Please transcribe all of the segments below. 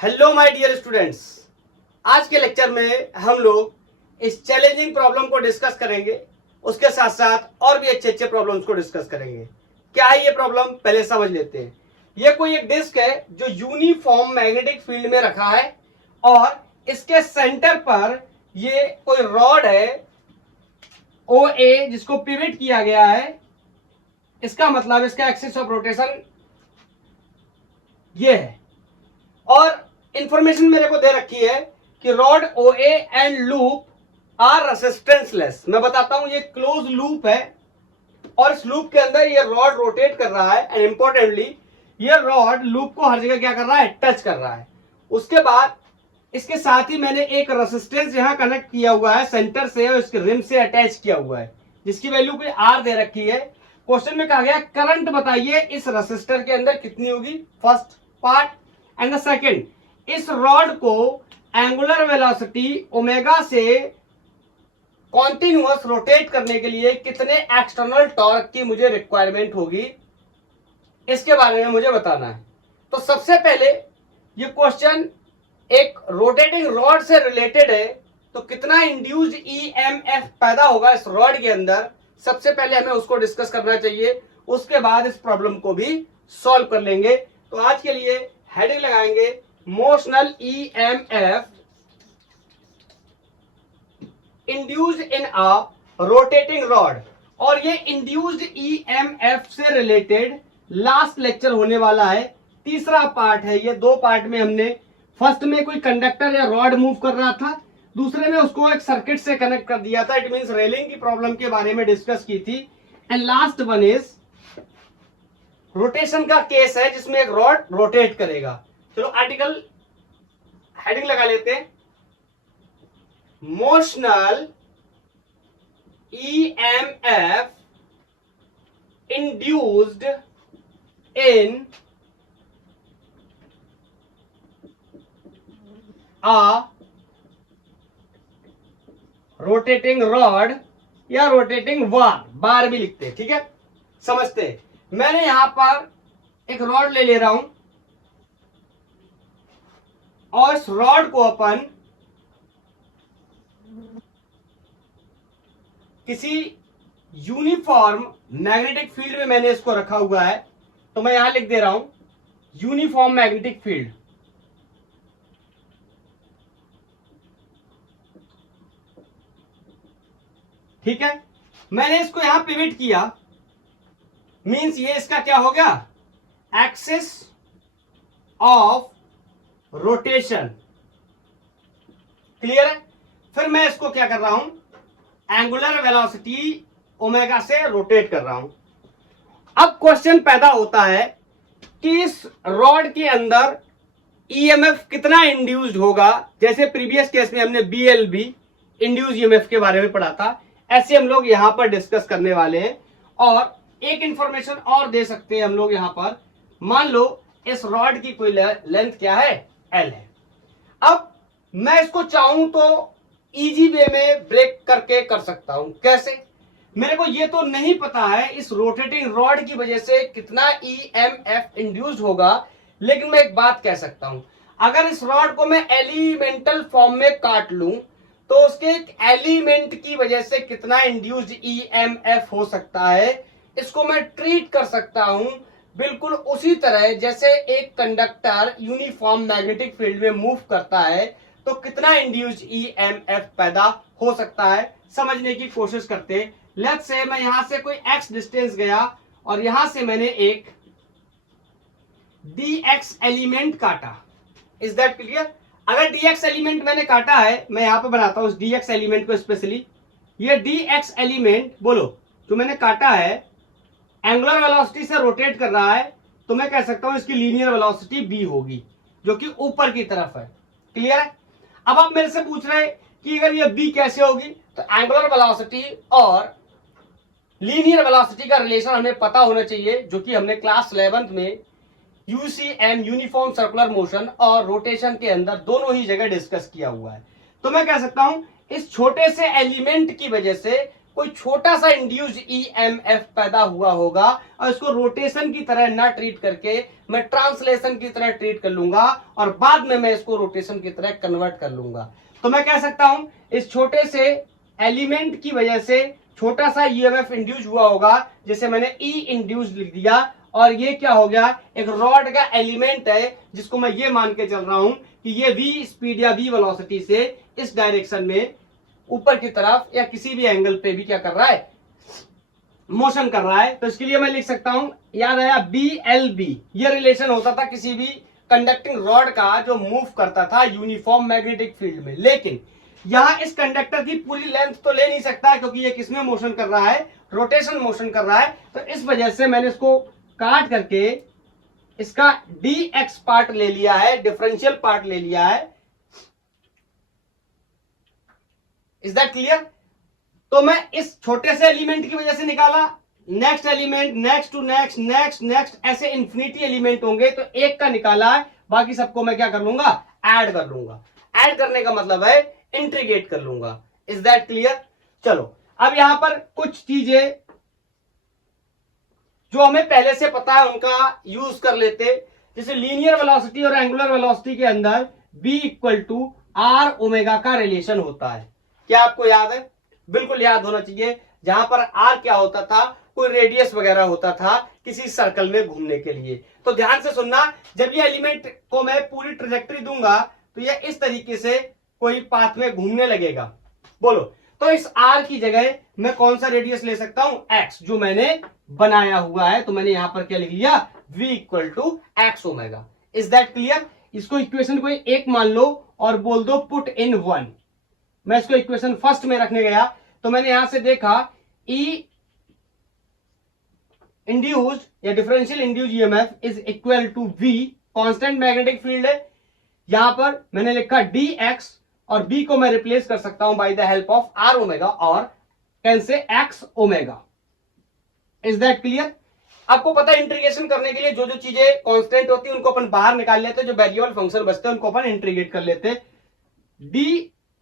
Hello my dear students, आज के lecture में हम लोग इस चैलेंजिंग प्रॉब्लम को डिस्कस करेंगे। उसके साथ साथ और भी अच्छे अच्छे प्रॉब्लम्स को डिस्कस करेंगे। क्या है ये प्रॉब्लम, पहले समझ लेते हैं। ये कोई एक डिस्क है जो यूनिफॉर्म मैग्नेटिक फील्ड में रखा है और इसके सेंटर पर ये कोई रॉड है OA जिसको पिवट किया गया है। इसका मतलब इसका एक्सिस ऑफ रोटेशन ये है और इंफॉर्मेशन मेरे को दे रखी है कि rod OA and loop are resistanceless. मैं बताता हूं, ये क्लोज लूप है और इस लूप के अंदर ये रॉड रोटेट कर रहा है एंड इंपॉर्टेंटली ये रॉड लूप को हर जगह क्या कर रहा है, टच कर रहा है। उसके बाद इसके साथ ही मैंने एक रेसिस्टेंस यहां कनेक्ट किया हुआ है सेंटर से और इसके रिम से अटैच किया हुआ है जिसकी वैल्यू कोई R दे रखी है। क्वेश्चन में कहा गया करंट बताइए इस रेसिस्टर के अंदर कितनी होगी, first part. And the second, इस रॉड को एंगुलर वेलोसिटी ओमेगा से कॉन्टिन्यूअस रोटेट करने के लिए कितने एक्सटर्नल टॉर्क की मुझे रिक्वायरमेंट होगी, इसके बारे में मुझे बताना है। तो सबसे पहले ये क्वेश्चन एक रोटेटिंग रॉड से रिलेटेड है, तो कितना इंड्यूस्ड EMF पैदा होगा इस रॉड के अंदर, सबसे पहले हमें उसको डिस्कस करना चाहिए। उसके बाद इस प्रॉब्लम को भी सॉल्व कर लेंगे। तो आज के लिए हेडिंग लगाएंगे motional EMF induced in a rotating rod. और ये इंड्यूस्ड EMF से रिलेटेड लास्ट लेक्चर होने वाला है, तीसरा पार्ट है। ये दो पार्ट में हमने फर्स्ट में कोई कंडक्टर या रॉड मूव कर रहा था, दूसरे में उसको एक सर्किट से कनेक्ट कर दिया था, इट मींस रेलिंग की प्रॉब्लम के बारे में डिस्कस की थी। And last one is rotation का केस है जिसमें एक रॉड रोटेट करेगा। चलो आर्टिकल हेडिंग लगा लेते हैं, motional EMF induced in a rotating rod या रोटेटिंग बार भी लिखते हैं, ठीक है, समझते हैं। मैंने यहां पर एक रॉड ले रहा हूं और इस रॉड को अपन किसी यूनिफॉर्म मैग्नेटिक फील्ड में मैंने इसको रखा हुआ है। तो मैं यहां लिख दे रहा हूं यूनिफॉर्म मैग्नेटिक फील्ड। ठीक है, मैंने इसको यहां पिवट किया, मींस ये इसका क्या हो गया, एक्सिस ऑफ रोटेशन। क्लियर है। फिर मैं इसको क्या कर रहा हूं, एंगुलर वेलोसिटी ओमेगा से रोटेट कर रहा हूं। अब क्वेश्चन पैदा होता है कि इस रॉड के अंदर EMF कितना इंड्यूस्ड होगा। जैसे प्रीवियस केस में हमने BLB इंड्यूस EMF के बारे में पढ़ा था, ऐसे हम लोग यहां पर डिस्कस करने वाले हैं। और एक इंफॉर्मेशन और दे सकते हैं हम लोग यहां पर, मान लो इस रॉड की कोई लेंथ क्या है, L है। अब मैं इसको चाहूं तो इजी वे में ब्रेक करके कर सकता हूं। कैसे, मेरे को ये तो नहीं पता है इस रोटेटिंग रॉड की वजह से कितना EMF इंड्यूस्ड होगा, लेकिन मैं एक बात कह सकता हूं, अगर इस रॉड को मैं एलिमेंटल फॉर्म में काट लूं तो उसके एलिमेंट की वजह से कितना इंड्यूस्ड EMF हो सकता है, इसको मैं ट्रीट कर सकता हूं बिल्कुल उसी तरह जैसे एक कंडक्टर यूनिफॉर्म मैग्नेटिक फील्ड में मूव करता है तो कितना इंड्यूस्ड EMF पैदा हो सकता है, समझने की कोशिश करते। लेट्स से मैं यहां से कोई x डिस्टेंस गया और यहां से मैंने एक dx एलिमेंट काटा। Is that clear. अगर dx एलिमेंट मैंने काटा है, मैं यहां पे बनाता हूं उस dx एलिमेंट को स्पेशली। ये dx एलिमेंट बोलो जो मैंने काटा है एंगुलर वेलोसिटी से रोटेट कर रहा है, तो मैं कह सकता हूं इसकी लीनियर वेलोसिटी b होगी जो कि ऊपर की तरफ है। क्लियर है। अब आप मेरे से पूछ रहे हैं कि अगर ये b कैसे होगी, तो एंगुलर वेलोसिटी और लीनियर वेलोसिटी का रिलेशन हमें पता होना चाहिए, जो कि हमने क्लास 11th में UCM यूनिफॉर्म सर्कुलर मोशन और रोटेशन के अंदर दोनों ही जगह डिस्कस किया हुआ है। तो मैं कह सकता हूं इस छोटे से एलिमेंट की वजह से कोई छोटा सा इंड्यूस्ड ईएमएफ पैदा हुआ होगा और इसको रोटेशन की तरह ना ट्रीट करके मैं ट्रांसलेशन की तरह ट्रीट कर लूंगा और बाद में मैं इसको रोटेशन की तरह कन्वर्ट कर लूंगा। तो मैं कह सकता हूं इस छोटे से एलिमेंट की वजह से छोटा सा ईएमएफ इंड्यूस हुआ होगा, जैसे मैंने ई इंड्यूस लिख दिया, और ये क्या हो गया, एक रॉड का एलिमेंट है जिसको मैं ये मान के चल रहा हूं कि ये v स्पीड या v वेलोसिटी से इस डायरेक्शन में ऊपर की तरफ या किसी भी एंगल पे भी क्या कर रहा है, मोशन कर रहा है। तो इसके लिए मैं लिख सकता हूं, याद आया BLB, ये रिलेशन होता था किसी भी कंडक्टिंग रॉड का जो मूव करता था यूनिफॉर्म मैग्नेटिक फील्ड में। लेकिन यहां इस कंडक्टर की पूरी लेंथ तो ले नहीं सकता क्योंकि ये किसमें मोशन कर रहा है, रोटेशन मोशन कर रहा है। तो इस वजह से मैंने इसको काट करके इसका dx पार्ट ले लिया है, डिफरेंशियल पार्ट ले लिया है। Is that clear? तो मैं इस छोटे से एलिमेंट की वजह से निकाला, next element, next to next, next next, ऐसे इंफिनिटी एलिमेंट होंगे तो एक का निकाला है, बाकी सबको मैं क्या कर लूंगा, ऐड कर लूंगा। ऐड करने का मतलब है इंटीग्रेट कर लूंगा। Is that clear? चलो अब यहां पर कुछ चीजें जो हमें पहले से पता है उनका यूज कर लेते। जैसे लीनियर वेलोसिटी और एंगुलर वेलोसिटी के अंदर b equal to r omega का रिलेशन होता है। क्या आपको याद है? बिल्कुल याद होना चाहिए। जहां पर r क्या होता था, कोई रेडियस वगैरह होता था किसी सर्कल में घूमने के लिए। तो ध्यान से सुनना, जब ये एलिमेंट को मैं पूरी ट्रेजेक्टरी दूंगा तो ये इस तरीके से कोई पाथ में घूमने लगेगा। बोलो, तो इस r की जगह मैं कौन सा रेडियस ले सकता हूं, x, जो मैंने बनाया हुआ है। तो मैंने यहां पर क्या लिख लिया, v equal to x omega. Is that clear? इसको इक्वेशन को एक मान लो और बोल दो पुट इन 1। मैं इसको इक्वेशन फर्स्ट में रखने गया तो मैंने यहां से देखा E इंड्यूस्ड या differential induced EMF is equal to v, constant magnetic field है। यहां पर मैंने लिखा dx और b को मैं रिप्लेस कर सकता हूं by the help of r omega और कैन से x omega. Is that clear? आपको पता है इंटीग्रेशन करने के लिए जो जो चीजें कांस्टेंट होती है उनको अपन बाहर निकाल लेते, जो वेरिएबल फंक्शन बचते हैं उनको अपन इंटीग्रेट कर लेते। d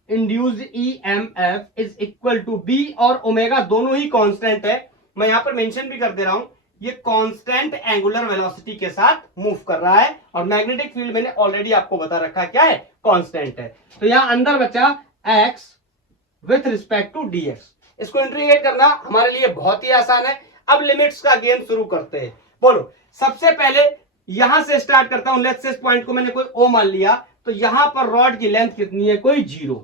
induced EMF is equal to b और ओमेगा दोनों ही कांस्टेंट है। मैं यहां पर मेंशन भी कर दे रहा हूं, ये कांस्टेंट एंगुलर वेलोसिटी के साथ मूव कर रहा है और मैग्नेटिक फील्ड मैंने ऑलरेडी आपको बता रखा है क्या है, कांस्टेंट है। तो यहां अंदर बचा x with respect to dx। इसको इंटीग्रेट करना हमारे लिए बहुत ही आसान है। अब लिमिट्स का गेम शुरू करते हैं। बोलो, सबसे पहले यहां से स्टार्ट करता हूं। लेट्स से इस पॉइंट को मैंने कोई O मान लिया, तो यहां पर रॉड की लेंथ कितनी है, कोई 0,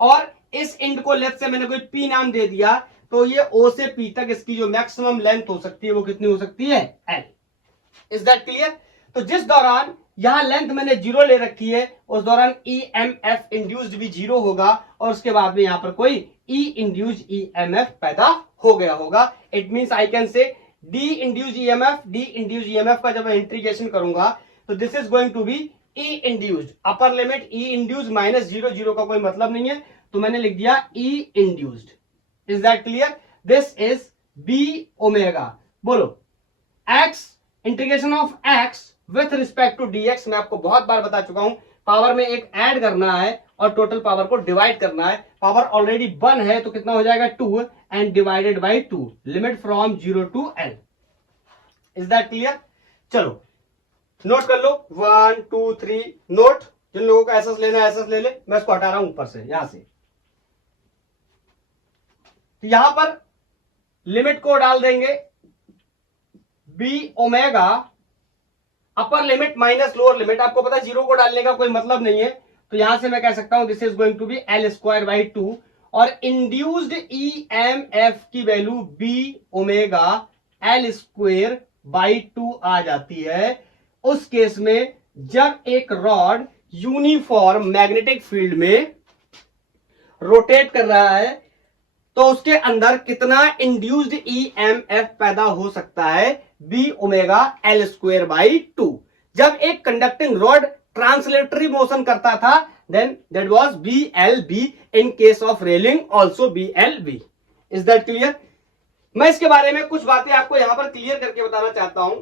और इस एंड को लेट्स से मैंने कोई P नाम दे दिया, तो ये O से P तक इसकी जो मैक्सिमम लेंथ हो सकती है वो कितनी हो सकती है, L। Is that clear? तो जिस दौरान यहां लेंथ मैंने 0 ले रखी है उस दौरान EMF इंड्यूस्ड भी 0 होगा और उसके बाद में यहां पर कोई E इंड्यूस्ड EMF पैदा हो गया होगा। It means I can say D induced EMF का जब मैं इंटीग्रेशन करूंगा तो this is going to be E induced, upper limit E induced minus 0 का कोई मतलब नहीं है, तो मैंने लिख दिया E induced. Is that clear? This is B omega. बोलो, x integration of x with respect to dx, मैं आपको बहुत बार बता चुका हूं, पावर में एक ऐड करना है और टोटल पावर को डिवाइड करना है। पावर ऑलरेडी 1 है तो कितना हो जाएगा, 2 and divided by 2, limit from 0 to L। Is that clear? चलो नोट कर लो, 1 2 3 नोट। जिन लोगों को एसएस लेना है एसएस ले ले, मैं इसको हटा रहा हूं ऊपर से, यहां से। तो यहां पर लिमिट को डाल देंगे B omega, upper limit minus lower limit. आपको पता है 0 को डालने का कोई मतलब नहीं है, तो यहां से मैं कह सकता हूं this is going to be L square by 2, और इंड्यूस्ड EMF की value B omega L square by 2 आ जाती है उस केस में जब एक रॉड यूनिफॉर्म मैग्नेटिक फील्ड में रोटेट कर रहा है तो उसके अंदर कितना इंड्यूस्ड EMF पैदा हो सकता है, B omega L square by 2। जब एक कंडक्टिंग रॉड ट्रांसलेटरी मोशन करता था then that was BLB, in case of railing also BLB। Is that clear? मैं इसके बारे में कुछ बातें आपको यहां पर क्लियर करके बताना चाहता हूं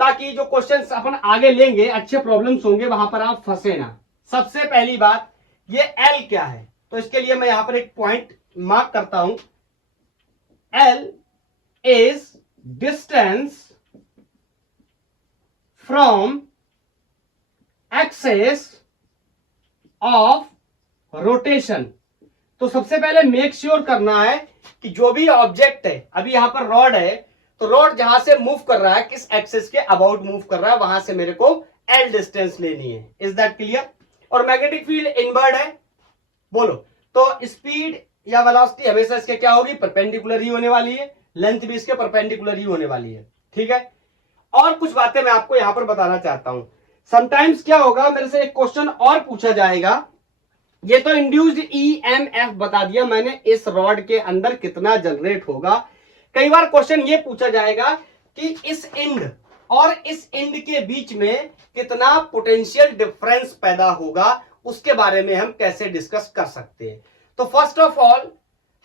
ताकि जो क्वेश्चंस अपन आगे लेंगे, अच्छे प्रॉब्लम्स होंगे, वहां पर आप फंसे ना। सबसे पहली बात, ये L क्या है, तो इसके लिए मैं यहां पर एक पॉइंट मार्क करता हूं, L is distance from axis of rotation. तो सबसे पहले मेक श्योर करना है कि जो भी ऑब्जेक्ट है, अभी यहां पर रॉड है, तो रॉड जहां से मूव कर रहा है, किस एक्सेस के अबाउट मूव कर रहा है, वहां से मेरे को L डिस्टेंस लेनी है। Is that clear? और मैग्नेटिक फील्ड इनवर्ड है, बोलो। तो स्पीड या वेलोसिटी हमेशा इसके क्या होगी, परपेंडिकुलर ही होने वाली है, लेंथ भी इसके परपेंडिकुलर ही होने वाली है, ठीक है। और कुछ बातें मैं आपको यहां पर बताना चाहता हूं। समटाइम्स क्या होगा, मेरे से एक क्वेश्चन और पूछा जाएगा, ये तो इंड्यूस्ड ईएमएफ बता दिया मैंने, इस रॉड के अंदर कितना जनरेट होगा। कई बार क्वेश्चन ये पूछा जाएगा कि इस एंड और इस एंड के बीच में कितना पोटेंशियल डिफरेंस पैदा होगा, उसके बारे में हम कैसे डिस्कस कर सकते हैं। तो फर्स्ट ऑफ ऑल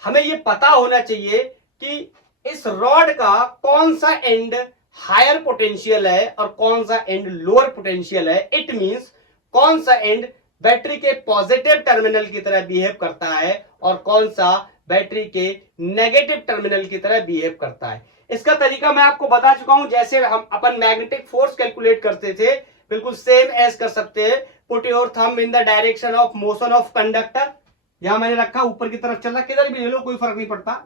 हमें यह पता होना चाहिए कि इस रॉड का कौन सा एंड हायर पोटेंशियल है और कौन सा एंड लोअर पोटेंशियल है। इट मींस कौन सा एंड बैटरी के पॉजिटिव टर्मिनल की तरह बिहेव करता है और कौन सा बैटरी के नेगेटिव टर्मिनल की तरह बिहेव करता है। इसका तरीका मैं आपको बता चुका हूं, जैसे हम अपन मैग्नेटिक फोर्स कैलकुलेट करते थे, बिल्कुल सेम एज कर सकते हैं। Put your thumb in the direction of motion of conductor. यहां मैंने रखा, ऊपर की तरफ चल रहा, किधर भी ले लो कोई फर्क नहीं पड़ता,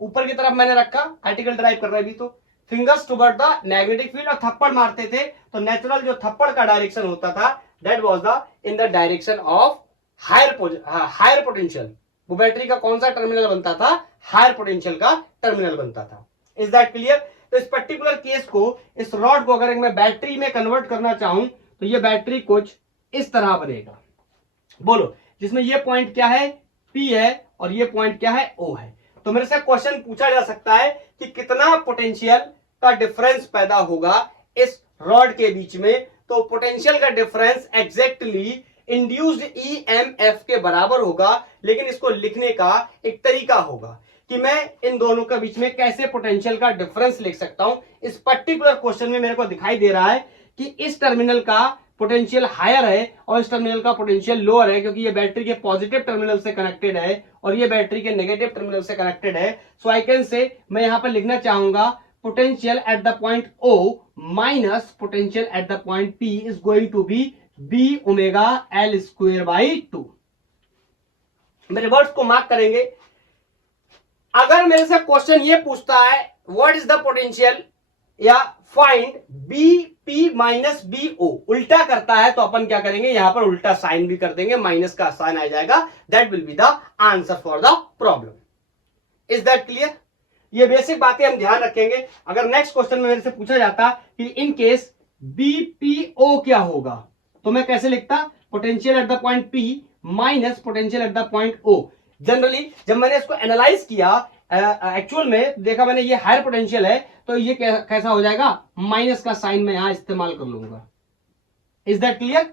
ऊपर की तरफ मैंने रखा, आर्टिकल ड्राइव कर रहा है अभी, तो fingers toward the magnetic field, और थप्पड़ मारते थे तो नेचुरल जो थप्पड़ का डायरेक्शन होता था that was the in the direction of higher potential. वो बैटरी का कौन सा टर्मिनल बनता था, हायर पोटेंशियल का टर्मिनल बनता था। Is that clear? तो इस पर्टिकुलर केस को, इस रॉड को अगर मैं बैटरी में कन्वर्ट करना चाहूं तो ये बैटरी कुछ इस तरह बनेगा, बोलो, जिसमें ये पॉइंट क्या है, P है, और ये पॉइंट क्या है, O है। तो मेरे से क्वेश्चन पूछा जा सकता है कि कितना पोटेंशियल का डिफरेंस पैदा होगा इस रॉड के बीच में। तो पोटेंशियल का डिफरेंस एग्जैक्टली इंड्यूस्ड ईएमएफ के बराबर होगा, लेकिन इसको लिखने का एक तरीका होगा कि मैं इन दोनों के बीच में कैसे पोटेंशियल का डिफरेंस लिख सकता हूं। इस पर्टिकुलर क्वेश्चन में मेरे को दिखाई दे रहा है कि इस टर्मिनल का पोटेंशियल हायर है और इस टर्मिनल का पोटेंशियल लोअर है, क्योंकि ये बैटरी के पॉजिटिव टर्मिनल से कनेक्टेड है और ये बैटरी के नेगेटिव टर्मिनल से कनेक्टेड है। सो आई कैन से, मैं यहां पर लिखना चाहूंगा potential at the point O minus potential at the point P is going to be B omega L square by 2। मेरे वर्ड्स को मार्क करेंगे। अगर मेरे से क्वेश्चन ये पूछता है व्हाट इज द पोटेंशियल या फाइंड BP माइनस BO, उल्टा करता है तो अपन क्या करेंगे, यहां पर उल्टा साइन भी कर देंगे, माइनस का साइन आ जाएगा, that will be the answer for the problem. Is that clear? ये बेसिक बातें हम ध्यान रखेंगे। अगर नेक्स्ट क्वेश्चन में मेरे से पूछा जाता कि इन केस BPO क्या होगा, तो मैं कैसे लिखता, potential at the point P minus potential at the point O। Generally जब मैंने इसको एनालाइज किया, एक्चुअल में देखा मैंने, ये हायर पोटेंशियल है तो ये कैसा हो जाएगा, माइनस का साइन मैं यहां इस्तेमाल कर लूंगा। Is that clear?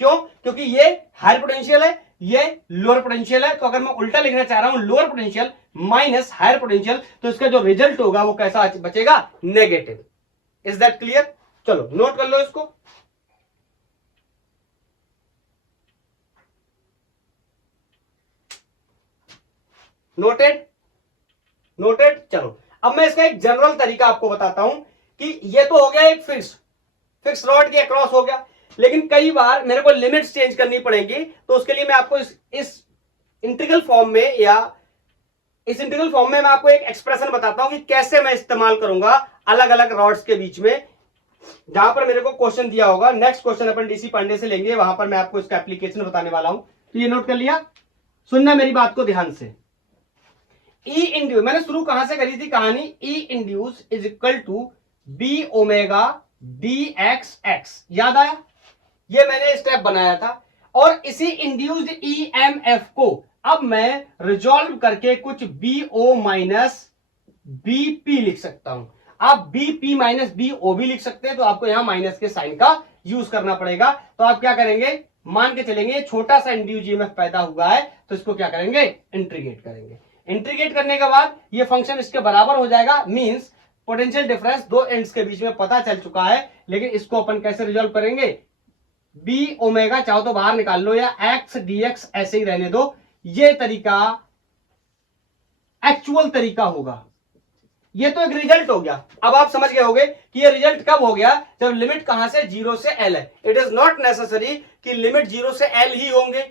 क्यों? क्योंकि ये हायर पोटेंशियल है, ये लोअर पोटेंशियल है, तो अगर मैं उल्टा लिखना चाह रहा हूं lower potential minus higher potential, तो इसका जो रिजल्ट होगा वो कैसा बचेगा, नेगेटिव। Is that clear? चलो नोट कर लो इसको। नोटेड? नोटेड। चलो अब मैं इसका एक जनरल तरीका आपको बताता हूं कि ये तो हो गया एक फिक्स रॉड के अक्रॉस हो गया, लेकिन कई बार मेरे को लिमिट्स चेंज करनी पड़ेगी, तो उसके लिए मैं आपको इस इंटीग्रल फॉर्म में, या इस इंटीग्रल फॉर्म में मैं आपको एक एक्सप्रेशन बताता हूं कि कैसे मैं इस्तेमाल करूंगा अलग अलग रॉड्स के बीच में, जहां पर मेरे को क्वेश्चन दिया होगा। नेक्स्ट क्वेश्चन अपन डीसी पांडे से लेंगे, वहां पर मैं आपको इसका एप्लीकेशन बताने वाला हूं। तो ये नोट कर लिया, सुनना मेरी बात को ध्यान से। ई इंड्यूस, मैंने शुरू कहां से करी थी कहानी, e induced is equal to B omega d x x, याद आया? ये मैंने स्टेप बनाया था, और इसी इंड्यूस्ड ईएमएफ को अब मैं रिजॉल्व करके कुछ बीओ माइनस बीपी लिख सकता हूं। आप बीपी माइनस बीओ भी लिख सकते हैं, तो आपको यहां माइनस के साइन का यूज करना पड़ेगा। तो आप क्या करेंगे, मान के चलेंगे छोटा सा इंड्यूस्ड ईएमएफ पैदा हुआ है, तो इसको क्या करेंगे, इंटीग्रेट करेंगे। इंटीग्रेट करने के बाद ये फंक्शन इसके बराबर हो जाएगा, मींस पोटेंशियल डिफरेंस दो एंड्स के बीच में पता चल चुका है। लेकिन इसको अपन कैसे रिजॉल्व करेंगे, बी ओमेगा चाहो तो बाहर निकाल लो, या एक्स डीएक्स ऐसे ही रहने दो। ये तरीका एक्चुअल तरीका होगा। ये तो एक रिजल्ट हो गया। अब आप समझ गए होंगे कि ये रिजल्ट कब हो गया, जब लिमिट कहां से 0 से l है। इट इज नॉट नेसेसरी कि लिमिट 0 से l ही होंगे,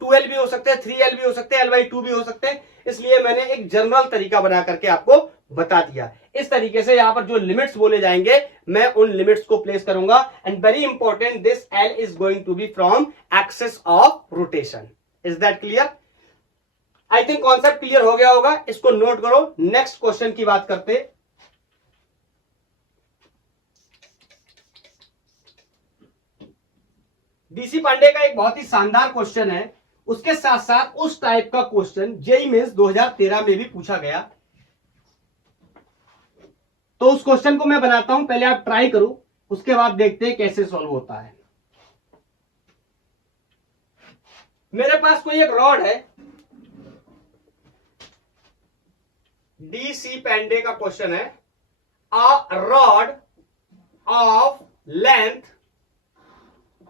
2l भी हो सकते हैं, 3l भी हो सकते हैं, l/2 भी हो सकते हैं। इसलिए मैंने एक जनरल तरीका बना करके आपको बता दिया। इस तरीके से यहां पर जो लिमिट्स बोले जाएंगे मैं उन लिमिट्स को प्लेस करूंगा। And very important, this l is going to be from axis of rotation. Is that clear? I think concept clear हो गया होगा। इसको नोट करो। नेक्स्ट क्वेश्चन की बात करते। डीसी पांडे का एक बहुत ही शानदार क्वेश्चन है, उसके साथ साथ उस टाइप का क्वेश्चन जेईई मेंस 2013 में भी पूछा गया। तो उस क्वेश्चन को मैं बनाता हूं, पहले आप ट्राई करो, उसके बाद देखते हैं कैसे सॉल्व होता है। मेरे पास कोई एक रॉड है, डीसी पांडे का क्वेश्चन है। A rod of length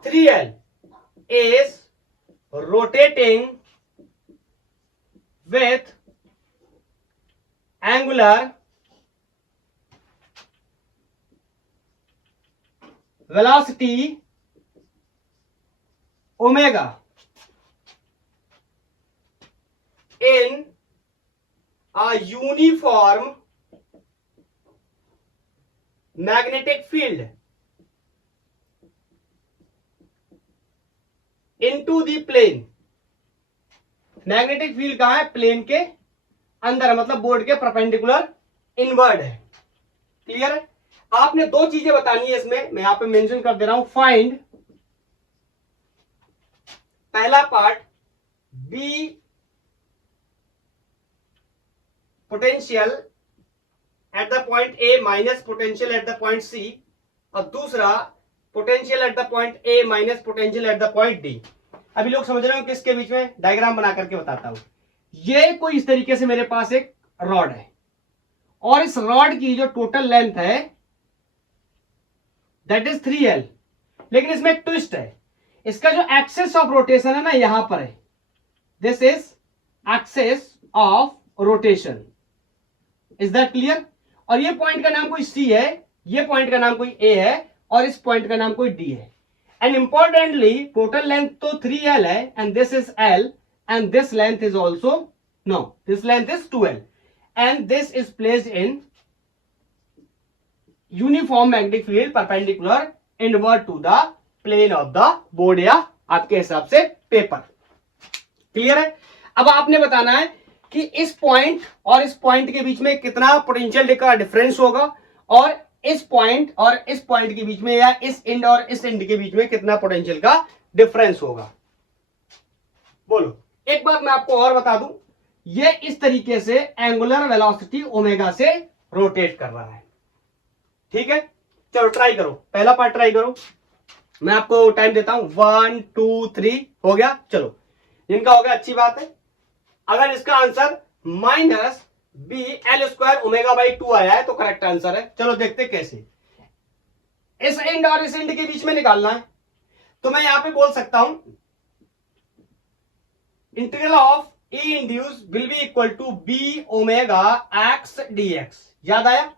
3l is rotating with angular velocity omega in a uniform magnetic field into the plane। Magnetic field कहां है? प्लेन के अंदर, मतलब बोर्ड के परपेंडिकुलर इनवर्ड है। क्लियर है? आपने दो चीजें बतानी है इसमें, मैं यहां पे मेंशन कर दे रहा हूं। फाइंड, पहला part B potential at the point A minus potential at the point C, और दूसरा potential at the point A minus potential at the point D. अभी लोग समझ रहे हो किसके बीच में? डायग्राम बना करके बताता हूं। ये कोई इस तरीके से मेरे पास एक रॉड है, और इस रॉड की जो टोटल लेंथ है दैट इज 3l, लेकिन इसमें एक ट्विस्ट है। इसका जो एक्सिस ऑफ रोटेशन है ना, यहां पर है। This is axis of rotation. Is that clear? और ये पॉइंट का नाम कोई C है, ये पॉइंट का नाम कोई A है, और इस पॉइंट का नाम कोई D है। एंड इंपॉर्टेंटली टोटल लेंथ तो 3l है, and this is l, and this length is also no, this length is 2l, and this is placed in uniform magnetic field perpendicular inward to the plane of the board, या आपके हिसाब से paper. Clear है? अब आपने बताना है कि इस पॉइंट और इस पॉइंट के बीच में कितना पोटेंशियल का डिफरेंस होगा, और इस पॉइंट और इस पॉइंट के बीच में, या इस एंड और इस एंड के बीच में कितना पोटेंशियल का डिफरेंस होगा। बोलो। एक बात मैं आपको और बता दूं, ये इस तरीके से एंगुलर वेलोसिटी ओमेगा से रोटेट कर रहा है। ठीक है, चलो ट्राई करो, पहला पार्ट ट्राई करो। मैं आपको टाइम देता हूं, 1 2 3 हो गया। चलो, इनका हो गया, अच्छी बात है। अगर इसका answer minus B L square omega by 2 आया है तो करेक्ट आंसर है। चलो देखते कैसे। इस एंड और इस एंड के बीच में निकालना है, तो मैं यहां पे बोल सकता हूं integral of E induce will be equal to B omega x d x. याद आया?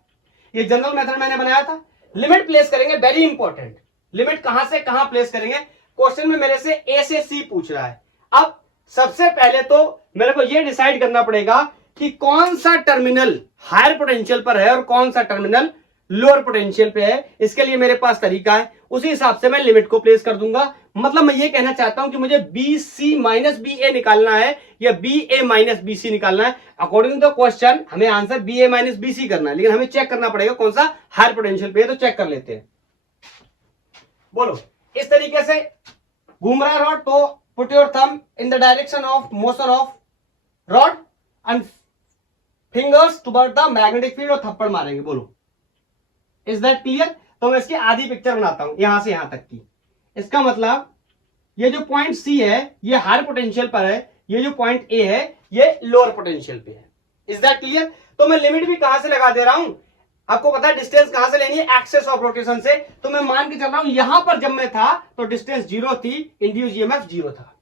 ये जनरल मेथड मैंने बनाया था। लिमिट प्लेस करेंगे, वेरी इंपॉर्टेंट। लिमिट कहां से कहां प्लेस करेंगे? क्वेश्चन में मेरे से ए से सी पूछ रहा है। अब सबसे पहले तो मेरे को यह डिसाइड करना पड़ेगा कि कौन सा टर्मिनल हायर पोटेंशियल पर है और कौन सा टर्मिनल लोअर पोटेंशियल पे है। इसके लिए मेरे पास तरीका है, उसी हिसाब से मैं लिमिट को प्लेस कर दूंगा। मतलब मैं ये कहना चाहता हूं कि मुझे बी सी माइनस बी ए निकालना है या बी ए माइनस बी सी निकालना है। अकॉर्डिंग टू क्वेश्चन हमें आंसर बी ए माइनस बी सी करना है, लेकिन हमें चेक करना पड़ेगा कौन सा हायर पोटेंशियल पे है। तो चेक कर लेते हैं। बोलो। इस तरीके से घूम रहा है रॉड, तो put your thumb in the direction of motion of rod and fingers toward the magnetic field, और थप्पड़ मारेंगे। बोलो, इज दैट क्लियर? तो मैं इसकी आधी पिक्चर बनाता हूं, यहां से यहां तक की। इसका मतलब ये जो पॉइंट सी है ये हायर पोटेंशियल पर है, ये जो पॉइंट ए है ये लोअर पोटेंशियल पे है। Is that clear? तो मैं लिमिट भी कहां से लगा दे रहा हूं, आपको पता है डिस्टेंस कहां से लेनी है? एक्सेस ऑफ रोटेशन से। तो मैं मान के चल रहा हूं यहां पर जब मैं था तो डिस्टेंस 0 थी, इंड्यूस ईएमएफ 0 था।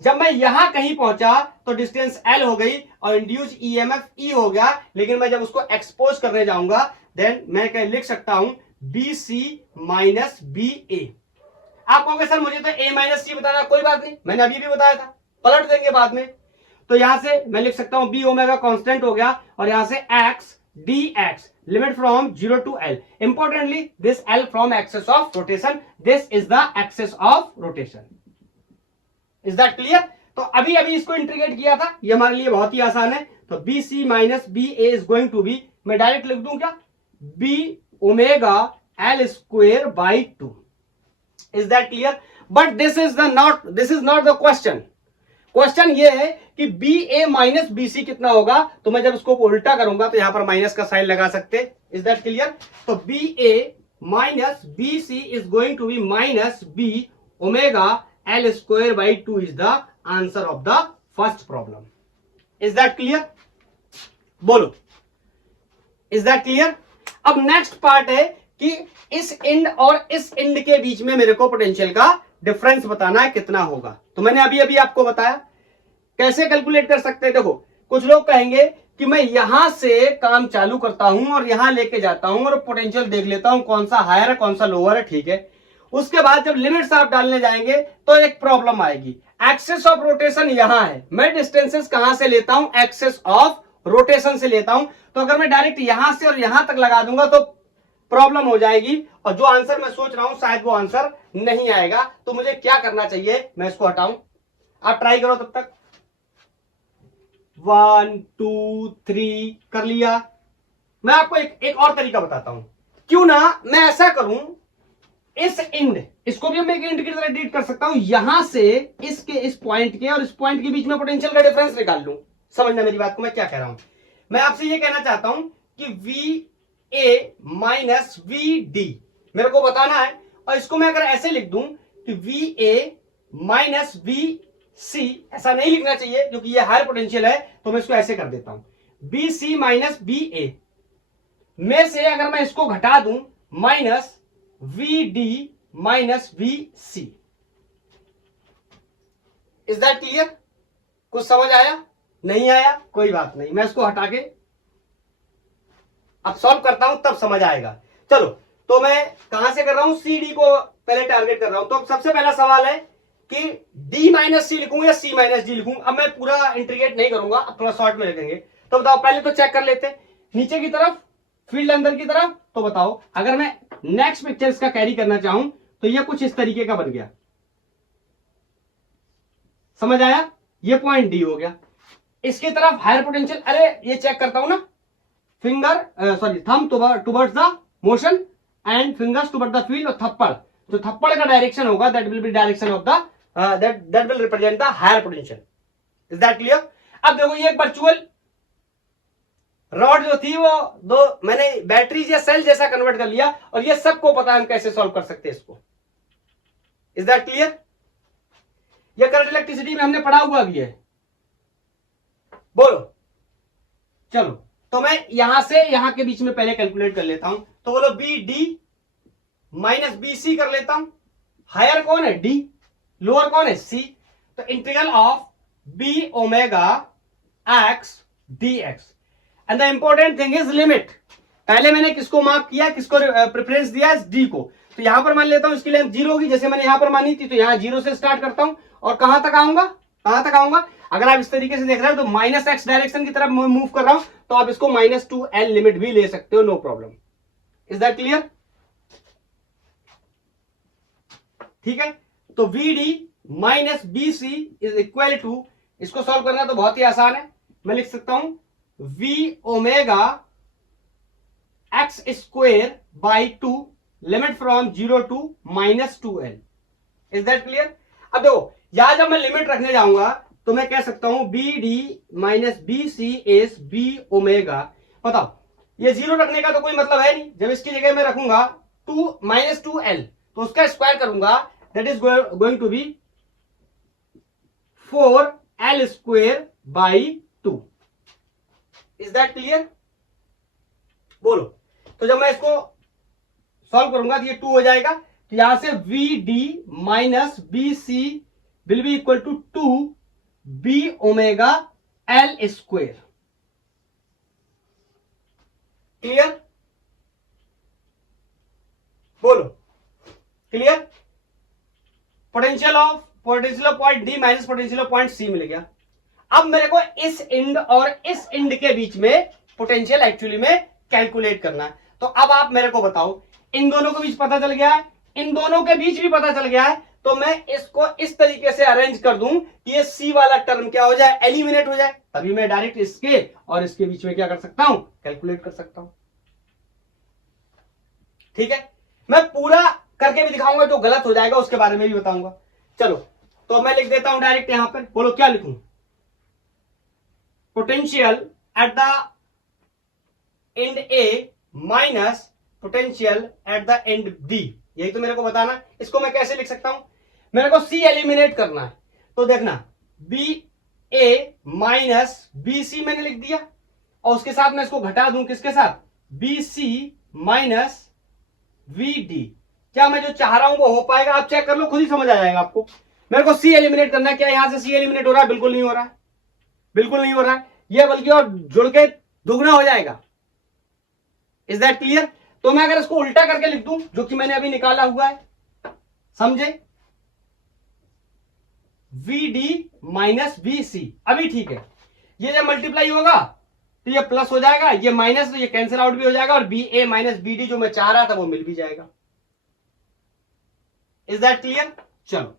जब मैं यहां कहीं पहुंचा तो डिस्टेंस L हो गई और इंड्यूस ईएमएफ E हो गया, लेकिन मैं जब उसको एक्सपोज करने जाऊंगा देन मैं क्या लिख सकता हूं BC माइनस BA। आप कहोगे सर मुझे तो A माइनस सी बताना, कोई बात नहीं, मैंने अभी भी बताया था, पलट देंगे बाद में। तो यहां से मैं लिख सकता हूं B ओमेगा कांस्टेंट हो गया और यहां से x dx limit from 0 to L। Importantly this L from axis of rotation, this is the axis of rotation. Is that clear? तो अभी अभी इसको इंटीग्रेट किया था, ये हमारे लिए बहुत ही आसान है। तो BC minus BA is going to be, मैं डायरेक्ट लिख दूं क्या, B omega L square by 2। Is that clear? But this is not the question. Question ये है कि BA माइनस BC कितना होगा, तो मैं जब इसको उल्टा करूंगा तो यहां पर माइनस का साइन लगा सकते। Is that clear? तो BA minus BC is going to be minus B omega L square by 2 is the answer of the first problem. Is that clear? बोलो, इज दैट क्लियर? अब next part है कि इस and और इस and के बीच में मेरे को पोटेंशियल का डिफरेंस बताना है कितना होगा। तो मैंने अभी अभी आपको बताया कैसे कैलकुलेट कर सकते हैं। देखो, कुछ लोग कहेंगे कि मैं यहां से काम चालू करता हूं और यहां लेके जाता हूं और पोटेंशियल देख लेता हूं कौन सा हायर है कौन सा लोअर है, ठीक है। उसके बाद जब लिमिट्स आप डालने जाएंगे तो एक प्रॉब्लम आएगी। एक्सेस ऑफ रोटेशन यहां है, मैं डिस्टेंसेस कहां से लेता हूं, एक्सेस ऑफ रोटेशन से लेता हूं। तो अगर मैं डायरेक्ट यहां से और यहां तक लगा दूंगा तो प्रॉब्लम हो जाएगी और जो आंसर मैं सोच रहा हूं शायद वो आंसर नहीं आएगा। तो मुझे क्या करना चाहिए, मैं इसको हटाऊं, आप ट्राई करो तब तक। 1 2 3 कर लिया। मैं आपको एक और तरीका बताता हूं, क्यों ना मैं ऐसा करूं, इस एंड इसको भी मैं एक एंड की तरह ट्रीट कर सकता हूं, यहां से इसके इस पॉइंट के और इस पॉइंट के बीच में पोटेंशियल का डिफरेंस निकाल लूं। समझना मेरी बात को, मैं क्या कह रहा हूं। मैं आपसे ये कहना चाहता हूं कि VA माइनस VD मेरे को बताना है, और इसको मैं अगर ऐसे लिख दूं कि VA माइनस VC, ऐसा नहीं लिखना चाहिए क्योंकि ये हायर पोटेंशियल है, तो मैं इसको ऐसे कर देता हूं BC माइनस BA में से अगर मैं इसको घटा दूं minus VD minus VC। Is that clear? कुछ समझ आया? नहीं आया कोई बात नहीं, मैं इसको हटा के अब सॉल्व करता हूं तब समझ आएगा। चलो, तो मैं कहां से कर रहा हूं, CD को पहले टारगेट कर रहा हूं। तो सबसे पहला सवाल है कि D माइनस C लिखूं या C माइनस D लिखूं। अब मैं पूरा इंटीग्रेट नहीं करूंगा, अब थोड़ा शॉर्ट में लिखेंगे। तो बताओ, पहले तो चेक कर लेते हैं नीचे की तरफ, फील्ड अंदर की तरफ। तो बताओ, अगर मैं नेक्स्ट पिक्चर इसका कैरी करना चाहूं तो ये कुछ इस तरीके का बन गया। समझ आया? ये पॉइंट D हो गया। इसकी तरफ हायर पोटेंशियल, अरे ये चेक करता हूं ना, finger sorry thumb towards the motion and fingers toward the field, और थप्पड़, जो थप्पड़ का डायरेक्शन होगा that will be direction of the that will represent the higher potential. Is that clear? अब देखो, ये एक वर्चुअल रॉड जो थी वो दो मैंने बैटरीज या सेल जैसा कन्वर्ट कर लिया, और ये सबको पता है हम कैसे सॉल्व कर सकते हैं इसको। Is that clear? ये करंट इलेक्ट्रिसिटी में हमने पढ़ा हुआ भी है। बोलो, चलो, तो मैं यहां से यहां के बीच में पहले कैलकुलेट कर लेता हूं। तो बोलो BD माइनस BC कर लेता हूं। हायर कौन है, D, लोअर कौन है, C। तो integral of B omega x dx, and the important thing is limit. पहले मैंने किसको मार्क किया, किसको प्रेफरेंस दिया, D को। तो यहां पर मान लेता हूं इसकी लेंथ 0 होगी, जैसे मैंने यहां पर मानी थी। तो यहां 0 से स्टार्ट करता हूं और कहां तक आऊंगा, कहां तक आऊंगा, अगर आप इस तरीके से देख रहे हो तो माइनस x डायरेक्शन की तरफ मूव कर रहा हूं, तो आप इसको -2L लिमिट भी ले सकते हो, no problem. Is that clear? ठीक है। तो VD minus BC is equal to, इसको सॉल्व करना तो बहुत ही आसान है, मैं लिख सकता हूं V omega x square by 2 limit from 0 to -2L। Is that clear? अब देखो, यहां जब मैं लिमिट रखने जाऊंगा तो मैं कह सकता हूं BD minus BC is B omega. बताओ, ये 0 रखने का तो कोई मतलब है नहीं। जब इसकी जगह मैं रखूंगा -2L, तो उसका स्क्वायर करूंगा, that is going to be 4L square by 2। Is that clear? बोलो। तो जब मैं इसको सॉल्व करूंगा तो ये 2 हो जाएगा। तो यहां से VD minus BC will be equal to 2b omega L square. Clear? बोलो clear? Potential of point d minus potential of point c मिल गया। अब मेरे को इस इंड और इस इंड के बीच में पोटेंशियल एक्चुअली में कैलकुलेट करना है। तो अब आप मेरे को बताओ, इन दोनों के बीच पता चल गया है, इन दोनों के बीच भी पता चल गया है, तो मैं इसको इस तरीके से अरेंज कर दूं कि ये सी वाला टर्म क्या हो जाए, एलिमिनेट हो जाए, तभी मैं डायरेक्ट इसके और इसके बीच में क्या कर सकता हूं, कैलकुलेट कर सकता हूं। ठीक है, मैं पूरा करके भी दिखाऊंगा, जो गलत हो जाएगा उसके बारे में भी बताऊंगा। चलो तो मैं लिख देता हूं डायरेक्ट यहां पर, बोलो क्या लिखूं, potential at the end A minus potential at the end B, यही तो मेरे को बताना। इसको मैं कैसे लिख सकता हूं, मेरे को सी एलिमिनेट करना है, तो देखना बी ए माइनस बी सी मैंने लिख दिया, और उसके साथ मैं इसको घटा दूं किसके साथ, B C minus we D. क्या मैं जो चाह रहा हूं वो हो पाएगा, आप चेक कर लो, खुद ही समझ आ जाएगा आपको। मेरे को सी एलिमिनेट करना है, क्या यहां से सी एलिमिनेट हो रहा है, बिल्कुल नहीं हो रहा है, बिल्कुल नहीं हो रहा है, ये बल्कि और जुड़ के दुगना हो जाएगा। Is that clear? तो मैं अगर इसको उल्टा करके लिख दूं, जो कि मैंने अभी निकाला हुआ है, समझे, V D minus B C, अभी ठीक है। ये जब मल्टीप्लाई होगा तो ये प्लस हो जाएगा, ये माइनस, तो ये कैंसिल आउट भी हो जाएगा, और बी ए माइनस बी डी जो मैं चाह रहा था वो मिल भी जाएगा। Is that clear? चलो,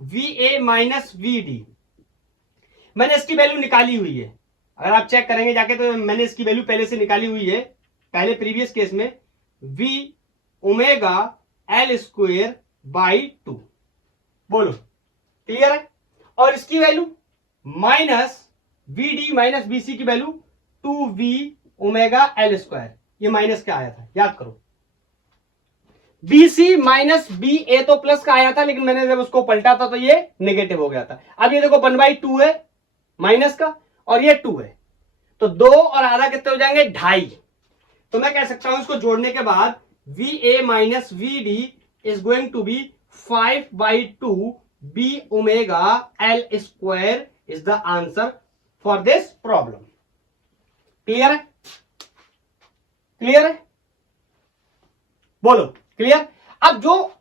v A minus we d, मैंने इसकी वैल्यू निकाली हुई है, अगर आप चेक करेंगे जाके तो मैंने इसकी वैल्यू पहले से निकाली हुई है, पहले प्रीवियस केस में, v omega L square by 2। बोलो क्लियर है? और इसकी value minus we D minus B c की value 2v omega L square, ये माइनस का आया था, याद करो। B C minus b a तो प्लस का आया था, लेकिन मैंने जब उसको पलटा था तो ये नेगेटिव हो गया था। अब ये देखो 1/2 है माइनस का, और ये 2 है, तो 2 और आधा कितने हो जाएंगे, 2.5। तो मैं कह सकता हूं इसको जोड़ने के बाद V A minus we D is going to be 5/2 B omega L square is the answer for this problem. Clear है? क्लियर है? बोलो क्लियर? अब जो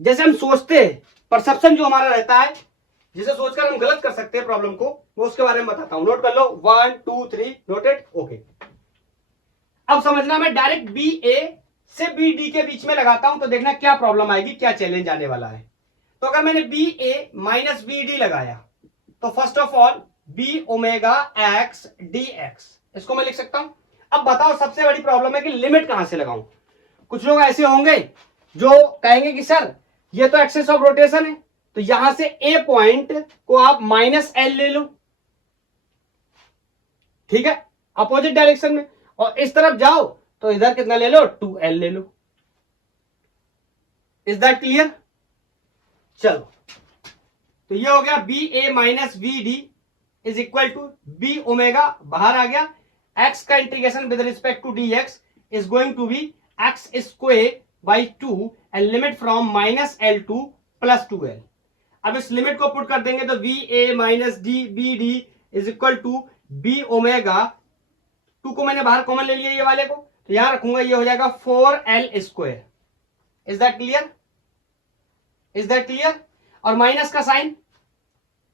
जैसे हम सोचते हैं, परसेप्शन जो हमारा रहता है, जिसे सोचकर हम गलत कर सकते हैं प्रॉब्लम को, वो उसके बारे में बताता हूं। नोट कर लो, 1 2 3 नोटेड, ओके। अब समझना, मैं डायरेक्ट बी ए से बी डी के बीच में लगाता हूं, तो देखना क्या प्रॉब्लम आएगी, क्या चैलेंज आने वाला है। तो अगर मैंने बी ए माइनस बी डी लगाया, तो first of all B omega x d x, इसको मैं लिख सकता हूं। अब बताओ, सबसे बड़ी प्रॉब्लम है कि लिमिट कहां से लगाऊं। कुछ लोग ऐसे होंगे जो कहेंगे कि सर ये तो एक्सिस ऑफ रोटेशन है, तो यहां से ए पॉइंट को आप माइनस एल ले लो, ठीक है, अपोजिट डायरेक्शन में, और इस तरफ जाओ तो इधर कितना ले लो, 2l ले लो। Is that clear? चलो, तो ये हो गया B A minus we D is equal to B omega, बाहर आ गया, एक्स का integration with respect to d x is going to be x square by 2 and limit from minus L to plus 2l। अब इस limit को put कर देंगे तो V A minus D B D is equal to B omega, 2 को मैंने बाहर common ले लिया ये वाले को, तो यहां रखूंगा, ये हो जाएगा 4l square. Is that clear? Is that clear? और माइनस का साइन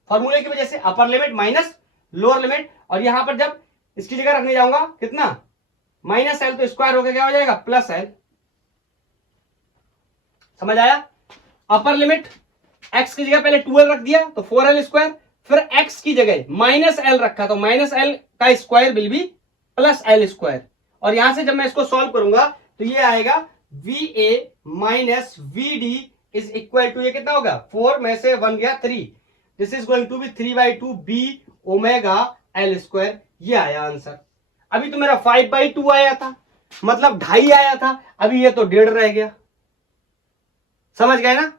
फॉर्मूले की वजह से, upper limit minus lower limit, और यहां पर जब इसकी जगह रखने जाऊंगा कितना, माइनस एल, तो स्क्वायर होकर क्या हो जाएगा, प्लस एल। समझ आया? अपर लिमिट एक्स की जगह पहले 2l रख दिया तो 4l स्क्वायर, फिर एक्स की जगह माइनस एल रखा तो माइनस एल का square will be plus L square, और यहां से जब मैं इसको सॉल्व करूंगा तो ये आएगा V A minus we D is equal to, ये कितना होगा, 4 में से 1 गया 3, this is going to be 3/2 B omega L square. ये आया आंसर। अभी तो मेरा 5/2 आया था, मतलब 2.5 आया था, अभी ये तो 1.5 रह गया। समझ गए ना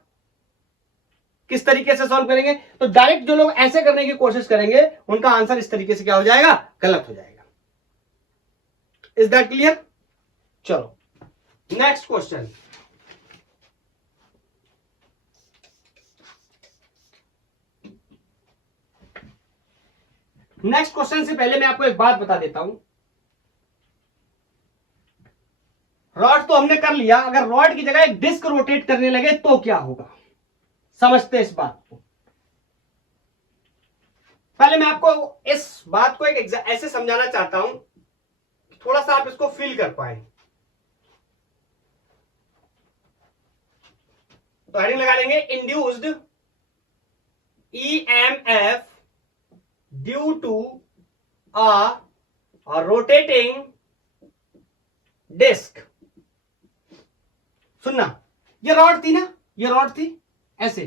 किस तरीके से सॉल्व करेंगे? तो डायरेक्ट जो लोग ऐसे करने की कोशिश करेंगे उनका आंसर इस तरीके से क्या हो जाएगा, गलत हो जाएगा। Is that clear? चलो नेक्स्ट क्वेश्चन। नेक्स्ट क्वेश्चन से पहले मैं आपको एक बात बता देता हूं। रॉड तो हमने कर लिया, अगर रॉड की जगह एक डिस्क रोटेट करने लगे तो क्या होगा, समझते इस बात को। पहले मैं आपको इस बात को एक ऐसे समझाना चाहता हूं, थोड़ा सा आप इसको फील कर पाए। तो हेडिंग लगा लेंगे induced EMF due to a rotating disc. सुनना, ये रॉड थी ना, ये रॉड थी ऐसे,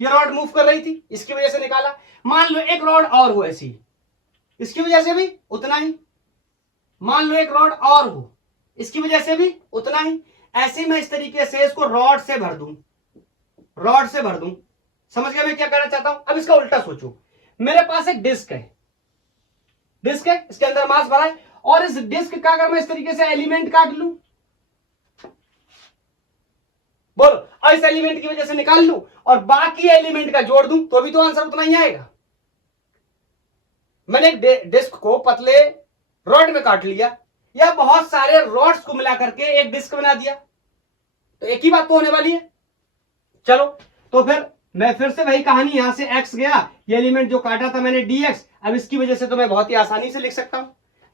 ये रॉड मूव कर रही थी, इसकी वजह से निकाला। मान लो एक रॉड और हो ऐसी, इसकी वजह से भी उतना ही। मान लो एक रॉड और हो, इसकी वजह से भी उतना ही। ऐसे मैं इस तरीके से इसको रॉड से भर दूं, रॉड से भर दूं। समझ गया मैं क्या कहना चाहता हूं। अब इसका उल्टा सोचो, मेरे पास एक डिस्क है, डिस्क है, इसके अंदर मास भरा है, और इस डिस्क का अगर मैं इस तरीके से एलिमेंट काट लूं, बोलो, और इस एलिमेंट की वजह से निकाल लूं और बाकी एलिमेंट का जोड़ दूं, तो भी तो आंसर उतना ही आएगा। मैंने एक डिस्क को पतले रॉड में काट लिया, या बहुत सारे रॉड्स को मिला करके एक डिस्क बना दिया, तो एक ही बात तो होने वाली है। चलो, तो फिर मैं फिर से वही कहानी, यहां से x गया, ये एलिमेंट जो काटा था मैंने dx, अब इसकी वजह से तो मैं बहुत ही आसानी से लिख सकता हूं।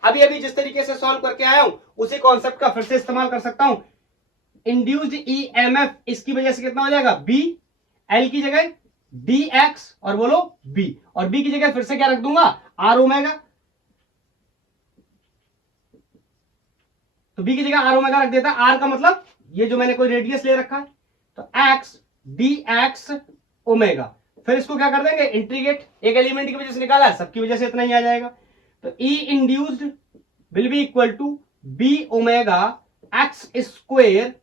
अभी अभी जिस तरीके से सॉल्व करके आया हूं उसी कॉन्सेप्ट का फिर से इस्तेमाल कर सकता हूं। इंड्यूस्ड EMF, इसकी वजह से कितना हो जाएगा, b, l की जगह dx, और बोलो b, और b की जगह फिर से क्या रख दूंगा, r ओमेगा। तो b की जगह r ओमेगा रख देता, r का मतलब ये जो मैंने कोई रेडियस ले रखा है, तो x dx ओमेगा। फिर इसको क्या कर देंगे, इंटीग्रेट, एक एलिमेंट की वजह से निकाला है, सबकी वजह से इतना ही आ जाएगा। तो E induced will be equal to b omega x square,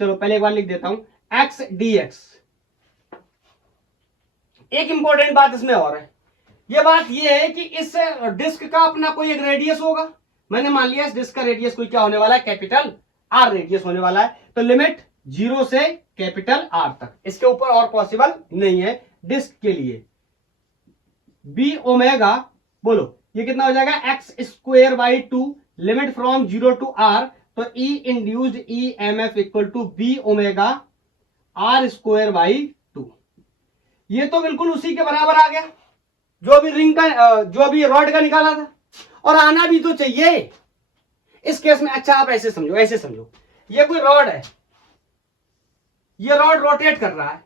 चलो पहले एक बार लिख देता हूं, x dx। एक इंपॉर्टेंट बात इसमें और है, यह बात यह है कि इस डिस्क का अपना कोई एक रेडियस होगा। मैंने मान लिया इस डिस्क का रेडियस कोई क्या होने वाला है, कैपिटल R रेडियस होने वाला है। तो लिमिट 0 से कैपिटल R तक, इसके ऊपर और पॉसिबल नहीं है डिस्क के लिए। b ओमेगा, बोलो ये कितना हो जाएगा, x square by 2, limit from 0 to R। तो E induced EMF equal to b omega R square by 2। ये तो बिल्कुल उसी के बराबर आ गया जो अभी रिंग का, जो अभी रॉड का निकाला था, और आना भी तो चाहिए इस केस में। अच्छा आप ऐसे समझो, ऐसे समझो, ये कोई रॉड है, ये रॉड रोटेट कर रहा है,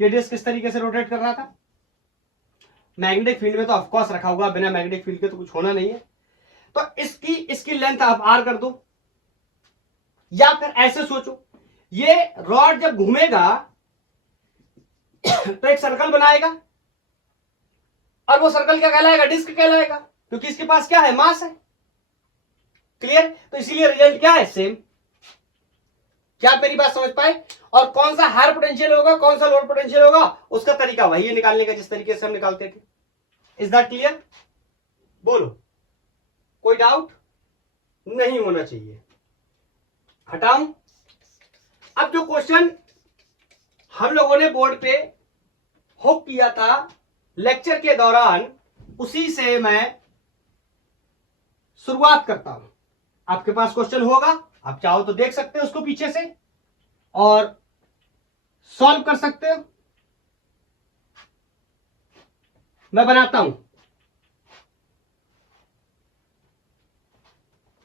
ये डिस्क किस तरीके से रोटेट कर रहा था, मैग्नेटिक फील्ड में तो ऑफकोर्स रखा होगा, बिना मैग्नेटिक फील्ड के तो कुछ होना नहीं है। तो इसकी लेंथ आप R कर दो, या फिर ऐसे सोचो, ये रॉड जब घूमेगा तो एक सर्कल बनाएगा, और वो सर्कल क्या कहलाएगा, डिस्क कहलाएगा, क्योंकि इसके पास क्या है, मास है। क्लियर, तो इसीलिए रिजल्ट क्या है, सेम। क्या आप मेरी बात समझ पाए। और कौन सा हायर पोटेंशियल होगा, कौन सा लोअर पोटेंशियल होगा, उसका तरीका वही है निकालने का जिस तरीके से हम निकालते थे। इज दैट क्लियर, बोलो, कोई डाउट नहीं होना चाहिए। हटाऊं। अब जो क्वेश्चन हम लोगों ने बोर्ड पे हुक किया था लेक्चर के दौरान, उसी से मैं शुरुआत करता हूं। आपके पास क्वेश्चन होगा, आप चाहो तो देख सकते हो उसको पीछे से और सॉल्व कर सकते हो। मैं बनाता हूं,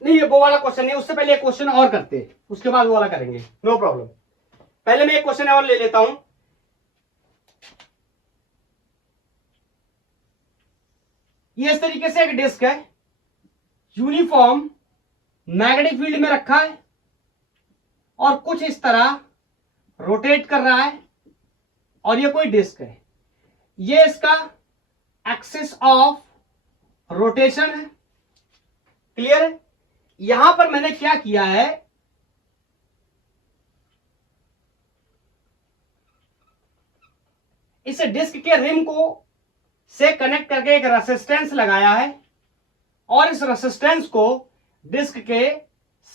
नहीं ये वो वाला क्वेश्चन नहीं, उससे पहले एक क्वेश्चन और करते हैं, उसके बाद वो वाला करेंगे, नो प्रॉब्लम। पहले मैं एक क्वेश्चन और ले लेता हूं। ये इस तरीके से एक डिस्क है, यूनिफॉर्म मैग्नेटिक फील्ड में रखा है, और कुछ इस तरह रोटेट कर रहा है, और ये कोई डिस्क है, ये इसका एक्सिस ऑफ रोटेशन है। क्लियर है। यहां पर मैंने क्या किया है, इस डिस्क के रिम को से कनेक्ट करके एक रेसिस्टेंस लगाया है, और इस रेसिस्टेंस को डिस्क के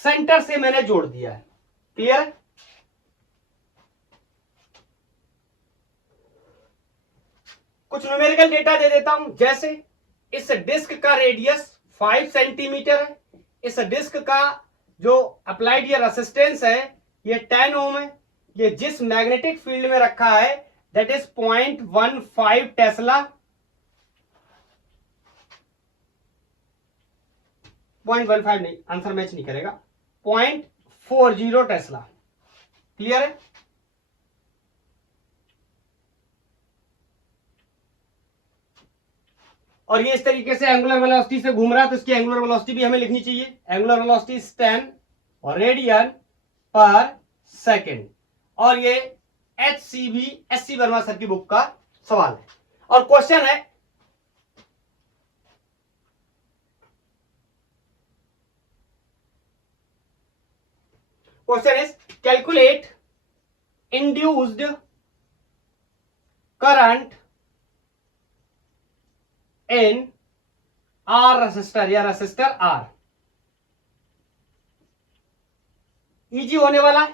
सेंटर से मैंने जोड़ दिया है। क्लियर है। कुछ न्यूमेरिकल डेटा दे देता हूं, जैसे इस डिस्क का रेडियस 5 सेंटीमीटर है, इस डिस्क का जो अप्लाइड ये रेसिस्टेंस है ये 10 ओम है, ये जिस मैग्नेटिक फील्ड में रखा है दैट इज 0.15 टेस्ला, 0.15 नहीं, आंसर मैच नहीं करेगा, 0.40 टेस्ला। क्लियर है? और ये इस तरीके से एंगुलर वेलोसिटी से घूम रहा है, तो इसकी एंगुलर वेलोसिटी भी हमें लिखनी चाहिए। एंगुलर वेलोसिटी 10 और रेडियन पर सेकेंड। और ये HCV SC वर्मा सर की बुक का सवाल है। और क्वेश्चन है question is calculate induced current in are resistor या रेसिस्टर आर। इजी होने वाला है।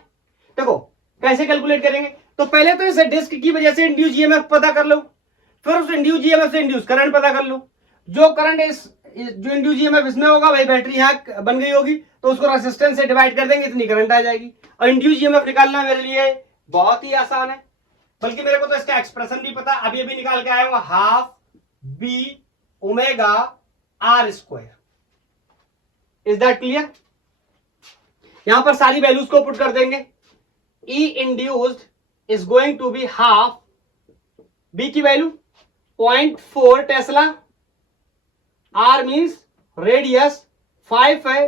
देखो कैसे कैलकुलेट करेंगे, तो पहले तो इस डिस्क की वजह से इंड्यूस ईएमएफ पता कर लो, फिर उस इंड्यूस ईएमएफ से इंड्यूस करंट पता कर लो। जो करंट इस जो इंड्यूस ईएमएफ इसमें होगा वही बैटरी यहां बन गई होगी, तो उसको रेसिस्टेंस से डिवाइड कर देंगे, इतनी करंट आ जाएगी। और इंड्यूस ईएमएफ निकालना मेरे लिए बहुत ही आसान है, बल्कि मेरे को तो इसका एक्सप्रेशन भी पता, अभी अभी निकाल के आया हुआ, half B omega R square. Is that clear? यहां पर सारी वैल्यूज को पुट कर देंगे। E induced is going to be half, B की value 0.4 Tesla, R means radius 5 है,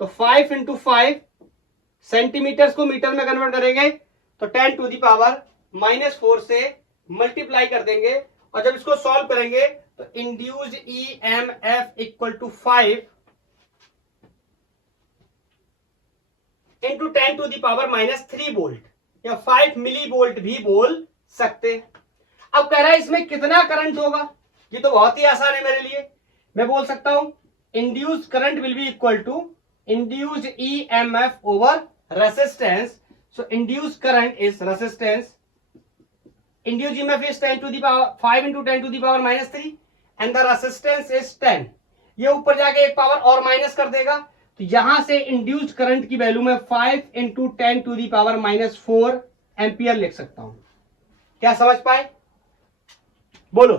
तो 5 इंटू 5 सेंटीमीटर्स को मीटर में कन्वर्ट करेंगे तो 10 टू दी पावर -4 से मल्टीप्लाई कर देंगे। और जब इसको सॉल्व करेंगे तो induced EMF equal to 5 into 10 to the power -3 volt या 5 मिली वोल्ट भी बोल सकते। अब कह रहा है इसमें कितना करंट होगा, ये तो बहुत ही आसान है मेरे लिए। मैं बोल सकता हूं induced current will be equal to induced EMF over resistance. So induced current is resistance, induced EMF is 10 to the power 5 into 10 to the power -3 and the resistance is 10। ये ऊपर जाके एक पावर और माइनस कर देगा, तो यहां से इंड्यूस्ड करंट की वैल्यू में 5 into 10 to the power -4 ampere लिख सकता हूं। क्या समझ पाए? बोलो।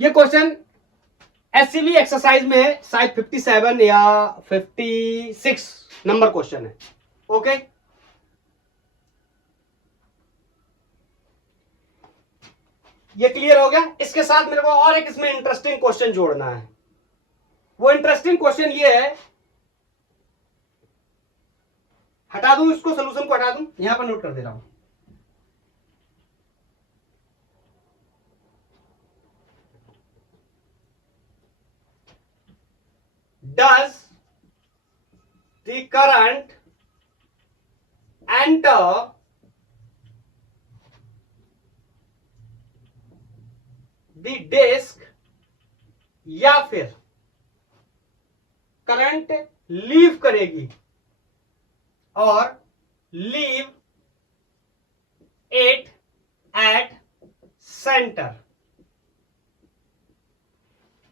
ये क्वेश्चन SCV एक्सरसाइज में है, शायद 57 या 56 नंबर क्वेश्चन है। ओके, ये क्लियर हो गया। इसके साथ मेरे को और एक इसमें इंटरेस्टिंग क्वेश्चन जोड़ना है। वो इंटरेस्टिंग क्वेश्चन ये है, हटा दूं इसको, सोल्यूशन को हटा दूं, यहां पर नोट कर दे रहा हूं। Does the current enter the disc या फिर करंट लीव करेगी और leave it at centre.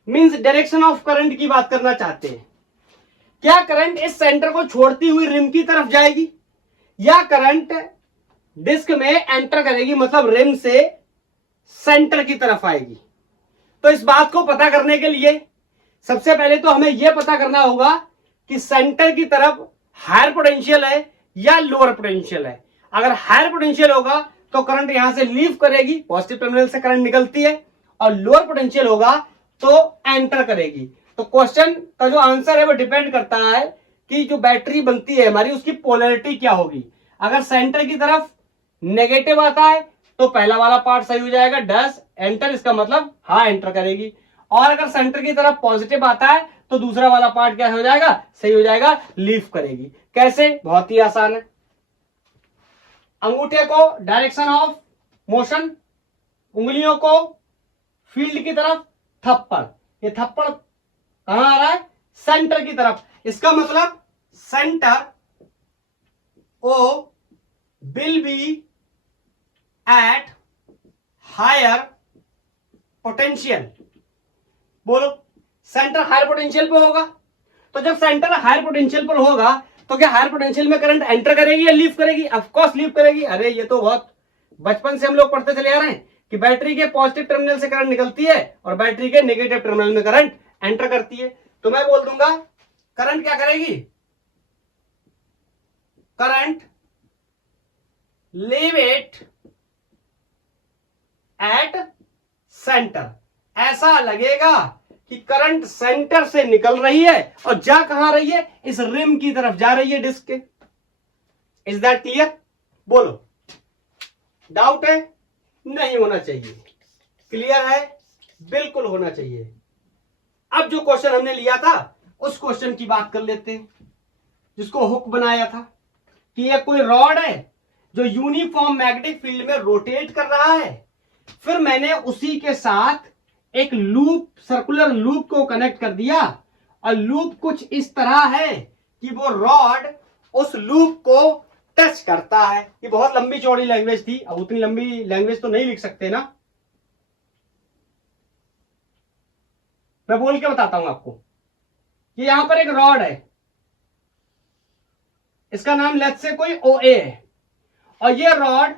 Means direction of current की बात करना चाहते हैं। क्या करंट इस सेंटर को छोड़ती हुई रिम की तरफ जाएगी या करंट डिस्क में एंटर करेगी, मतलब रिम से सेंटर की तरफ आएगी। तो इस बात को पता करने के लिए सबसे पहले तो हमें यह पता करना होगा कि सेंटर की तरफ हायर पोटेंशियल है या लोअर पोटेंशियल है। अगर हायर पोटेंशियल होगा तो करंट यहां से लीव करेगी, पॉजिटिव टर्मिनल से करंट निकलती है, और लोअर पोटेंशियल होगा तो एंटर करेगी। तो क्वेश्चन का जो आंसर है वो डिपेंड करता है कि जो बैटरी बनती है हमारी उसकी पोलैरिटी क्या होगी। अगर सेंटर की तरफ नेगेटिव आता है तो पहला वाला पार्ट सही हो जाएगा, डस एंटर, इसका मतलब हाँ एंटर करेगी। और अगर सेंटर की तरफ पॉजिटिव आता है तो दूसरा वाला पार्ट क्या हो जाएगा, सही हो जाएगा, लीव करेगी। कैसे? बहुत ही आसान है। अंगूठे को डायरेक्शन ऑफ मोशन, उंगलियों को फील्ड की तरफ, थप्पड़, ये थप्पड़ कहां आ रहा है, सेंटर की तरफ। इसका मतलब centre O will be at higher potential, बोलो, सेंटर हायर पोटेंशियल पे होगा। तो जब सेंटर हायर पोटेंशियल पर होगा तो क्या हायर पोटेंशियल में करंट एंटर करेगी या लीव करेगी? ऑफ कोर्स लीव करेगी। अरे ये तो बहुत बचपन से हम लोग पढ़ते चले आ रहे हैं कि बैटरी के पॉजिटिव टर्मिनल से करंट निकलती है और बैटरी के नेगेटिव टर्मिनल में करंट एंटर करती है। तो मैं बोल दूंगा करंट क्या करेगी? Current leave it at centre. ऐसा लगेगा कि करंट सेंटर से निकल रही है और जा कहां रही है? इस रिम की तरफ जा रही है डिस्क के। Is that clear? बोलो, डाउट है? नहीं होना चाहिए। क्लियर है? बिल्कुल होना चाहिए। अब जो क्वेश्चन हमने लिया था उस क्वेश्चन की बात कर लेते हैं जिसको हुक बनाया था कि यह कोई रॉड है जो यूनिफॉर्म मैग्नेटिक फील्ड में रोटेट कर रहा है। फिर मैंने उसी के साथ एक लूप, सर्कुलर लूप को कनेक्ट कर दिया और लूप कुछ इस तरह है कि वो रॉड उस लूप को टच करता है। ये बहुत लंबी चौड़ी लैंग्वेज थी, अब उतनी लंबी लैंग्वेज तो नहीं लिख सकते ना, मैं बोल के बताता हूं आपको। ये यहां पर एक रॉड है, इसका नाम लेट्स से कोई OA है, और ये रॉड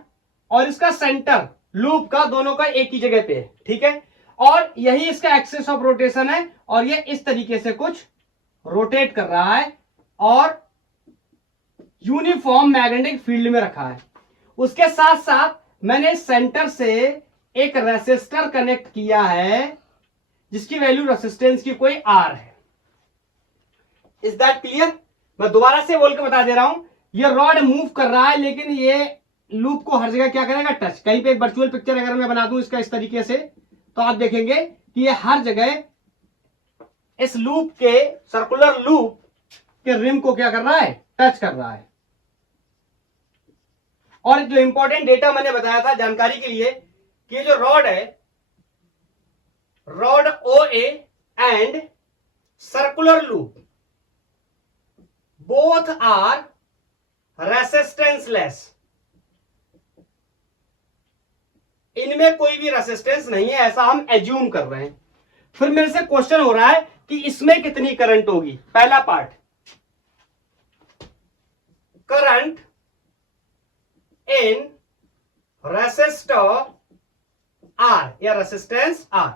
और इसका सेंटर लूप का दोनों का एक ही जगह पे है, ठीक है। और यही इसका एक्सिस ऑफ रोटेशन है और ये इस तरीके से कुछ रोटेट कर रहा है और यूनिफॉर्म मैग्नेटिक फील्ड में रखा है। उसके साथ साथ मैंने सेंटर से एक रेसिस्टर कनेक्ट किया है जिसकी वैल्यू रेसिस्टेंस की कोई R है। Is that clear? मैं दोबारा से बोल के बता दे रहा हूं, ये रॉड मूव कर रहा है लेकिन ये लूप को हर जगह क्या करेगा? टच। कहीं पे एक वर्चुअल पिक्चर अगर मैं बना दूं इसका इस तरीके से तो आप देखेंगे कि ये हर जगह इस लूप के, सर्कुलर लूप के रिम को क्या कर रहा है? टच कर रहा है। और जो इंपॉर्टेंट डेटा मैंने बताया था जानकारी के लिए कि जो रॉड है, rod OA and circular loop both are resistanceless. इनमें कोई भी रेसिस्टेंस नहीं है, ऐसा हम एज्यूम कर रहे हैं। फिर मेरे से क्वेश्चन हो रहा है कि इसमें कितनी करंट होगी। पहला part, current in resistor R या रेसिस्टेंस R।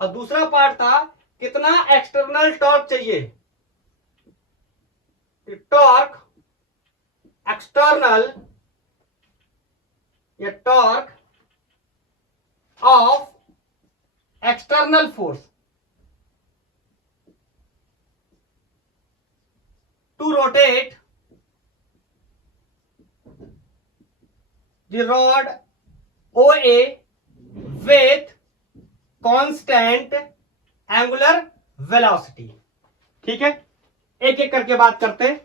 और दूसरा पार्ट था कितना एक्सटर्नल टॉर्क चाहिए? टॉर्क एक्सटर्नल या torque of external force to rotate the rod OA with constant angular velocity। ठीक है, एक एक करके बात करते हैं।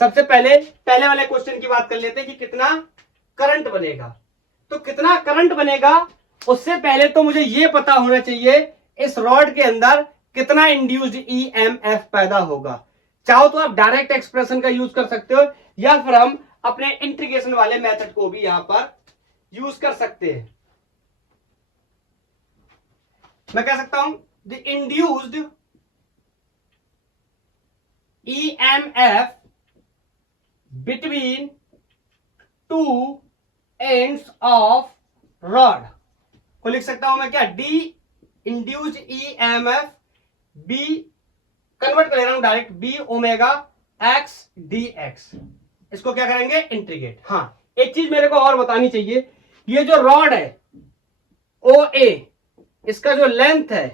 सबसे पहले वाले क्वेश्चन की बात कर लेते हैं कि कितना करंट बनेगा। तो कितना करंट बनेगा उससे पहले तो मुझे यह पता होना चाहिए इस रॉड के अंदर कितना इंड्यूस्ड EMF पैदा होगा। चाहो तो आप डायरेक्ट एक्सप्रेशन का यूज कर सकते हो या फिर हम अपने इंटीग्रेशन वाले मेथड को भी यहां पर यूज कर सकते हैं। मैं कह सकता हूं the induced EMF between two ends of rod को लिख सकता हूं मैं क्या? D induced EMF B, convert कर ले रहा हूं direct, B omega x d x. इसको क्या करेंगे? इंटीग्रेट। हाँ, एक चीज मेरे को और बतानी चाहिए, ये जो रॉड है OA, इसका जो लेंथ है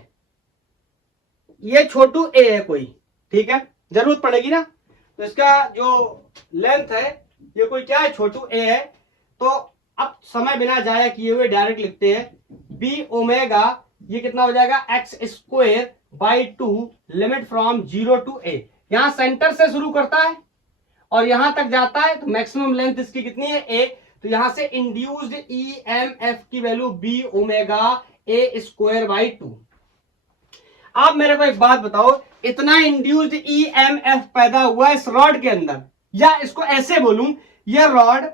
ये छोटू A है कोई, ठीक है, जरूरत पड़ेगी ना, तो इसका जो लेंथ है ये कोई क्या है? छोटू A है। तो अब समय बिना जाया किए हुए डायरेक्ट लिखते हैं बी ओमेगा, ये कितना हो जाएगा? X square by 2, limit from 0 to A। यहां सेंटर से शुरू करता है और यहां तक जाता है तो मैक्सिमम लेंथ इसकी कितनी है? A। तो यहां से इंड्यूस्ड EMF की value B omega A square by 2। आप मेरे को एक बात बताओ, इतना इंड्यूस्ड EMF पैदा हुआ इस रॉड के अंदर, या इसको ऐसे बोलूं, यह रॉड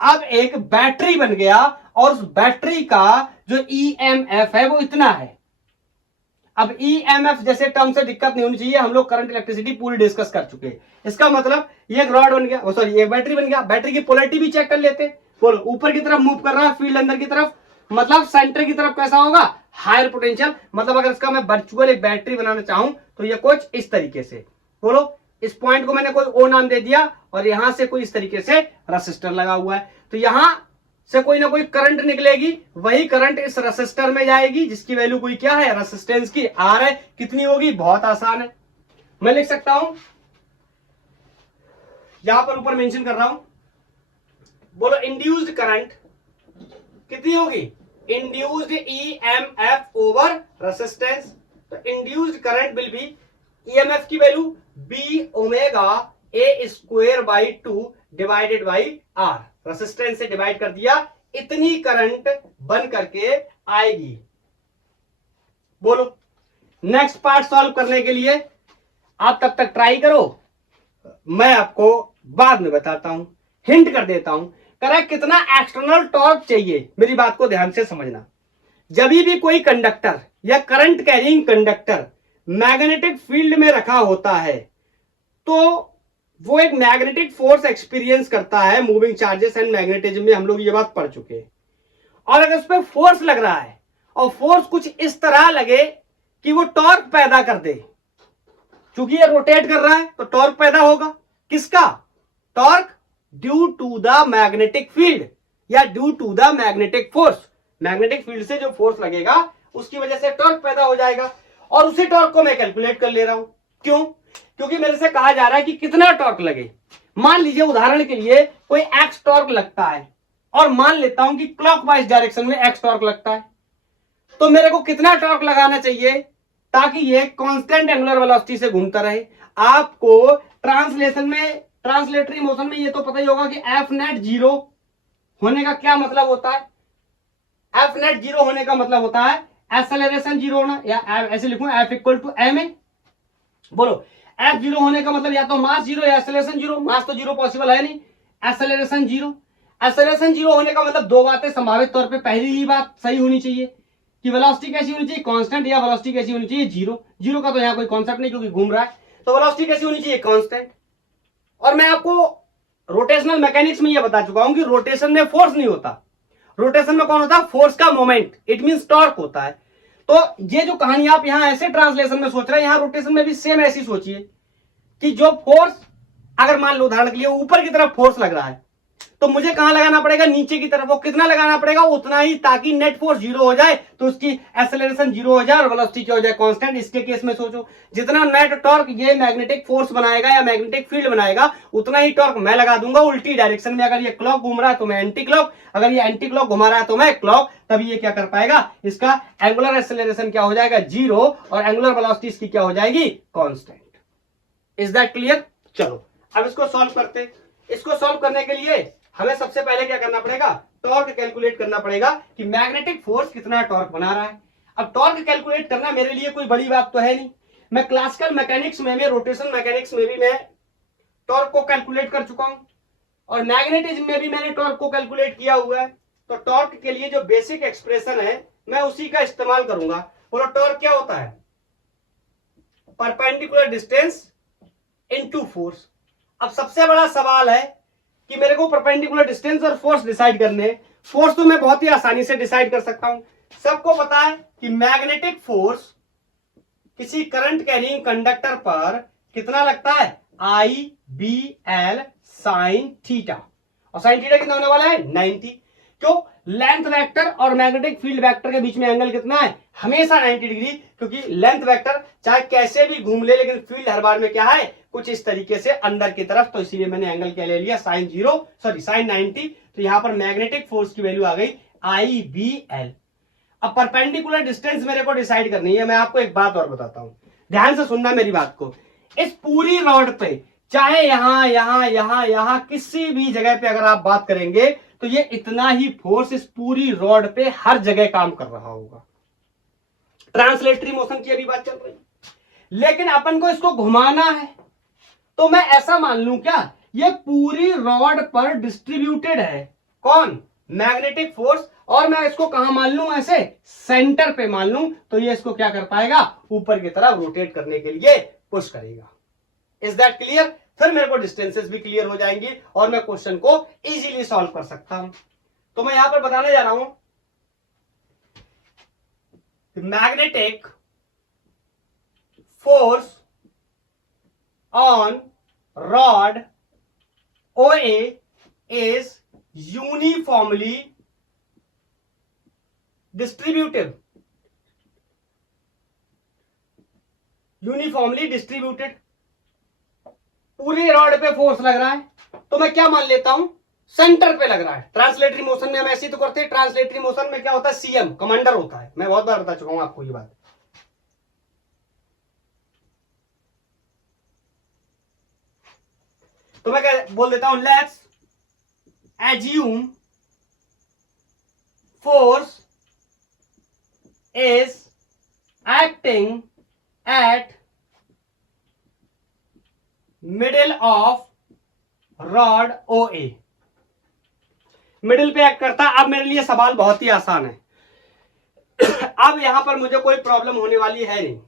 अब एक बैटरी बन गया और उस बैटरी का जो EMF है वो इतना है। अब ईएमएफ जैसे टर्म से दिक्कत नहीं होनी चाहिए, हम लोग करंट इलेक्ट्रिसिटी पूरी डिस्कस कर चुके हैं। इसका मतलब ये एक रॉड बन गया, सॉरी एक बैटरी बन गया, बैटरी की पोलैरिटी भी चेक कर लेते। बोलो ऊपर की तरफ मूव कर रहा है फील्ड अंदर की तरफ, मतलब सेंटर की तरफ कैसा होगा, हायर पोटेंशियल। मतलब अगर इसका मैं वर्चुअल एक बैटरी बनाना चाहूं तो ये कुछ इस तरीके से, बोलो इस पॉइंट को मैंने कोई ओ नाम दे दिया और यहां से कोई इस तरीके से रेसिस्टर लगा हुआ है, तो यहां से कोई ना कोई करंट निकलेगी, वही करंट इस रेसिस्टर में जाएगी जिसकी वैल्यू कोई क्या है, रेसिस्टेंस की आर है। कितनी होगी, बहुत आसान है, मैं लिख सकता हूं, यहां पर ऊपर मेंशन कर रहा हूं। बोलो इंड्यूस्ड करंट कितनी होगी, इंड्यूस्ड ईएमएफ ओवर रेसिस्टेंस। तो induced current will be, EMF की value B omega A square by 2 divided by R, resistance से डिवाइड कर दिया, इतनी करंट बन करके आएगी। बोलो नेक्स्ट पार्ट सॉल्व करने के लिए आप तब तक ट्राई करो, मैं आपको बाद में बताता हूं, हिंट कर देता हूं। करा कितना एक्सटर्नल टॉर्क चाहिए, मेरी बात को ध्यान से समझना। जब भी कोई कंडक्टर या current carrying conductor magnetic field में रखा होता है तो वो एक मैग्नेटिक फोर्स एक्सपीरियंस करता है, मूविंग चार्जेस एंड मैग्नेटिज्म में हम लोग ये बात पढ़ चुके हैं। और अगर उस पर फोर्स लग रहा है और फोर्स कुछ इस तरह लगे कि वो टॉर्क पैदा कर दे, क्योंकि ये रोटेट कर रहा है तो टॉर्क पैदा होगा, किसका, torque due to the magnetic field या due to the magnetic force. Magnetic field से जो फोर्स लगेगा उसकी वजह से टॉर्क पैदा हो जाएगा, और उसी टॉर्क को मैं कैलकुलेट कर ले रहा हूं। क्यों, क्योंकि मेरे से कहा जा रहा है कि कितना टॉर्क लगे। मान लीजिए उदाहरण के लिए कोई एक्स टॉर्क लगता है और मान लेता हूं कि क्लॉकवाइज डायरेक्शन में एक्स टॉर्क लगता है, तो मेरे को कितना टॉर्क लगाना चाहिए ताकि ये कांस्टेंट एंगुलर वेलोसिटी से घूमता रहे। आपको ट्रांसलेशन में, ट्रांसलेटरी मोशन में ये तो पता ही होगा कि एफ नेट जीरो होने का क्या मतलब होता है। एफ नेट जीरो होने का मतलब होता है एक्सेलरेशन जीरो होना, या ऐसे लिखूं F equal to M A. बोलो एफ जीरो होने का मतलब या तो मास जीरो या एक्सेलरेशन जीरो। मास तो जीरो पॉसिबल है नहीं, एक्सेलरेशन जीरो। एक्सेलरेशन जीरो होने का मतलब दो बातें संभावित तौर पे, पहली ही बात सही होनी चाहिए कि वेलोसिटी कैसी होनी चाहिए, कांस्टेंट, या वेलोसिटी कैसी होनी चाहिए, जीरो। जीरो का तो यहाँ कोई कॉन्सेप्ट नहीं क्योंकि घूम रहा है, तो वेलोसिटी कैसी होनी चाहिए, कांस्टेंट। और मैं आपको रोटेशनल मैकेनिक्स में यह बता चुका हूं कि रोटेशन में फोर्स नहीं होता, रोटेशन में कौन होता है, फोर्स का मोमेंट, इट मींस टॉर्क होता है। तो ये जो कहानी आप यहां ऐसे ट्रांसलेशन में सोच रहे हैं, यहां रोटेशन में भी सेम ऐसी सोचिए कि जो फोर्स, अगर मान लो उदाहरण के लिए ऊपर की तरफ फोर्स लग रहा है तो मुझे कहां लगाना पड़ेगा, नीचे की तरफ। वो कितना लगाना पड़ेगा, उतना ही, ताकि नेट फोर्स जीरो हो जाए तो उसकी एक्सेलरेशन जीरो हो जाए और वेलोसिटी क्या हो जाए, कांस्टेंट। इसके केस में सोचो जितना नेट टॉर्क ये मैग्नेटिक फोर्स बनाएगा या मैग्नेटिक फील्ड बनाएगा उतना ही टॉर्क मैं लगा दूंगा उल्टी डायरेक्शन में। अगर ये क्लॉक घूम रहा है तो मैं एंटी क्लॉक, अगर ये एंटी क्लॉक घुमा रहा है तो मैं क्लॉक, तभी ये क्या कर पाएगा, इसका एंगुलर एक्सेलरेशन क्या हो जाएगा, जीरो, और एंगुलर वेलोसिटी इसकी क्या हो जाएगी, कांस्टेंट। Is that clear. चलो अब इसको सॉल्व करते। इसको सॉल्व करने के लिए हमें सबसे पहले क्या करना पड़ेगा, टॉर्क कैलकुलेट करना पड़ेगा कि मैग्नेटिक फोर्स कितना टॉर्क बना रहा है। अब टॉर्क कैलकुलेट करना मेरे लिए कोई बड़ी बात तो है नहीं, मैं क्लासिकल मैकेनिक्स में रोटेशन मैकेनिक्स में भी मैं टॉर्क को कैलकुलेट कर चुका हूं, और मैग्नेटिज्म में भी मैंने टॉर्क को कैलकुलेट किया हुआ है। तो टॉर्क के लिए जो बेसिक एक्सप्रेशन है मैं उसी का इस्तेमाल करूंगा। बोलो टॉर्क क्या होता है, परपेंडिकुलर डिस्टेंस इनटू फोर्स। अब सबसे बड़ा सवाल है कि मेरे को परपेंडिकुलर डिस्टेंस और फोर्स डिसाइड करने। फोर्स तो मैं बहुत ही आसानी से डिसाइड कर सकता हूं, सबको पता है कि मैग्नेटिक फोर्स किसी करंट कैरिंग कंडक्टर पर कितना लगता है, आई बी एल साइन थीटा, और साइन थीटा कितना होने वाला है, 90। क्यों, लेंथ वेक्टर और मैग्नेटिक फील्ड वेक्टर के बीच में एंगल कितना है, हमेशा 90 डिग्री, क्योंकि लेंथ वेक्टर चाहे कैसे भी घूम ले लेकिन फील्ड हर बार में क्या है, कुछ इस तरीके से अंदर की तरफ। तो इसीलिए मैंने एंगल क्या ले लिया, साइन 90। तो यहां पर मैग्नेटिक फोर्स की वैल्यू आ गई आई बी एल। अब परपेंडिकुलर डिस्टेंस मेरे को डिसाइड करनी है। मैं आपको एक बात और बताता हूं, ध्यान से सुनना मेरी बात को। इस पूरी रॉड पे चाहे यहां यहां यहां यहां किसी भी जगह पे अगर आप बात करेंगे तो ये इतना ही फोर्स इस पूरी रॉड पे हर जगह काम कर रहा होगा। ट्रांसलेटरी मोशन की अभी बात चल रही है, लेकिन अपन को इसको घुमाना है तो मैं ऐसा मान लूं क्या, ये पूरी रॉड पर डिस्ट्रीब्यूटेड है कौन, मैग्नेटिक फोर्स, और मैं इसको कहां मान लूं, ऐसे सेंटर पे मान लूं, तो ये इसको क्या कर पाएगा, ऊपर की तरफ रोटेट करने के लिए पुश करेगा। Is that clear? फिर मेरे को डिस्टेंसेस भी क्लियर हो जाएंगी और मैं क्वेश्चन को इजीली सॉल्व कर सकता हूं। तो मैं यहां पर बताने जा रहा हूं, magnetic force on rod OA is uniformly distributed. Uniformly distributed, पूरे रॉड पे फोर्स लग रहा है, तो मैं क्या मान लेता हूं, सेंटर पे लग रहा है। ट्रांसलेटरी मोशन में हम ऐसे तो करते हैं, ट्रांसलेटरी मोशन में क्या होता है, CM कमांडर होता है, मैं बहुत बार बता चुका हूं आपको ये बात। तो मैं क्या बोल देता हूं, let's assume force is acting at middle of rod OA, middle पे एक्ट करता है। अब मेरे लिए सवाल बहुत ही आसान है अब यहां पर मुझे कोई प्रॉब्लम होने वाली है नहीं,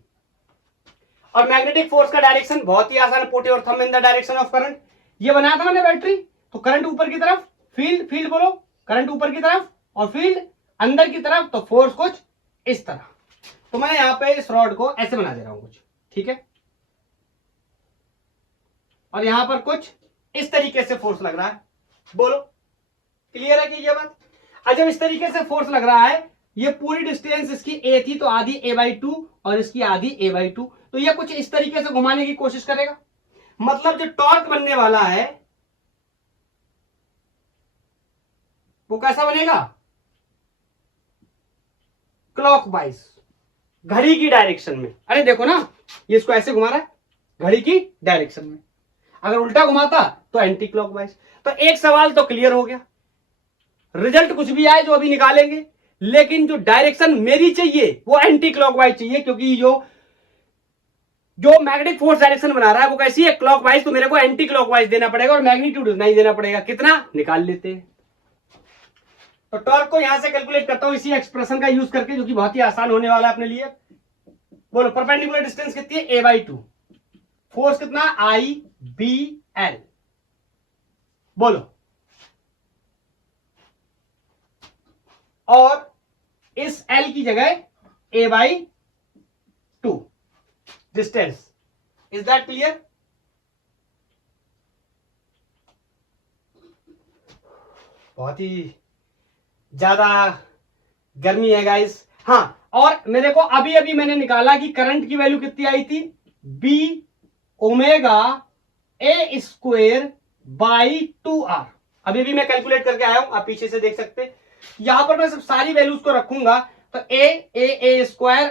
और मैग्नेटिक फोर्स का डायरेक्शन बहुत ही आसान है, put your thumb in the direction of current. ये बनाया था मैंने बैटरी, तो करंट ऊपर की तरफ, फील्ड, फील्ड बोलो, करंट ऊपर की तरफ और फील्ड अंदर की तरफ, तो फोर्स कुछ इस तरह। तो मैं यहां पे इस रॉड को ऐसे बना दे रहा हूं कुछ, ठीक है, और यहां पर कुछ इस तरीके से फोर्स लग रहा है। बोलो क्लियर है कि ये बात? जब इस तरीके से फोर्स लग रहा है, ये पूरी डिस्टेंस इसकी A थी, तो आधी A/2 और इसकी आधी A/2, तो ये कुछ इस तरीके से घुमाने की कोशिश करेगा। मतलब जो टॉर्क बनने वाला है वो कैसा बनेगा, क्लॉकवाइज, घड़ी की डायरेक्शन में। अरे देखो ना, ये इसको ऐसे घुमा रहा है घड़ी की डायरेक्शन में, अगर उल्टा घुमाता तो एंटी क्लॉकवाइज। तो एक सवाल तो क्लियर हो गया, रिजल्ट कुछ भी आए जो अभी निकालेंगे, लेकिन जो डायरेक्शन मेरी चाहिए वो एंटी क्लॉकवाइज चाहिए, क्योंकि जो मैग्नेटिक फोर्स डायरेक्शन बना रहा है वो कैसी है, क्लॉकवाइज, तो मेरे को एंटी क्लॉकवाइज देना पड़ेगा और मैग्नीट्यूड नहीं देना पड़ेगा। कितना निकाल लेते हैं, तो टॉर्क को यहां से कैलकुलेट करता हूं इसी एक्सप्रेशन का यूज करके, जो कि बहुत ही आसान होने वाला है अपने लिए। बोलो परपेंडिकुलर डिस्टेंस कितनी है, A/2, फोर्स कितना, IBL, बोलो, और इस L की जगह A/2 distance. Is that clear? बहुत ही ज्यादा गर्मी है गाइस। हाँ, और मेरे को अभी अभी मैंने निकाला कि करंट की वैल्यू कितनी आई थी, B⍵A²/2R। अभी भी मैं कैलकुलेट करके आया हूं, आप पीछे से देख सकते हैं। यहां पर मैं सब सारी वैल्यूज को रखूंगा, तो A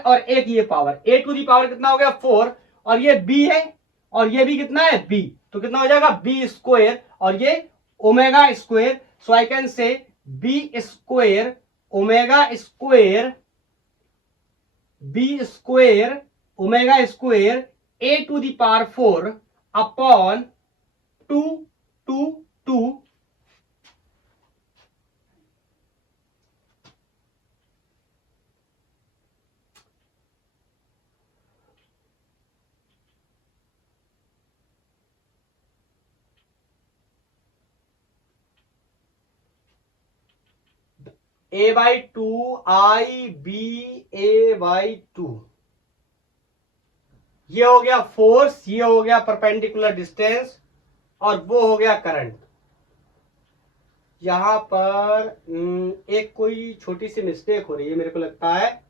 और एक ये power, A to the power कितना हो गया 4, और ये B है, और ये भी कितना है B, तो कितना हो जाएगा B², और ये ω², सो आई कैन से B² ω² A⁴ upon 2 A/2 IBA/2, ये हो गया फोर्स, ये हो गया परपेंडिकुलर डिस्टेंस, और वो हो गया करंट। यहां पर एक कोई छोटी सी मिस्टेक हो रही है मेरे को लगता है,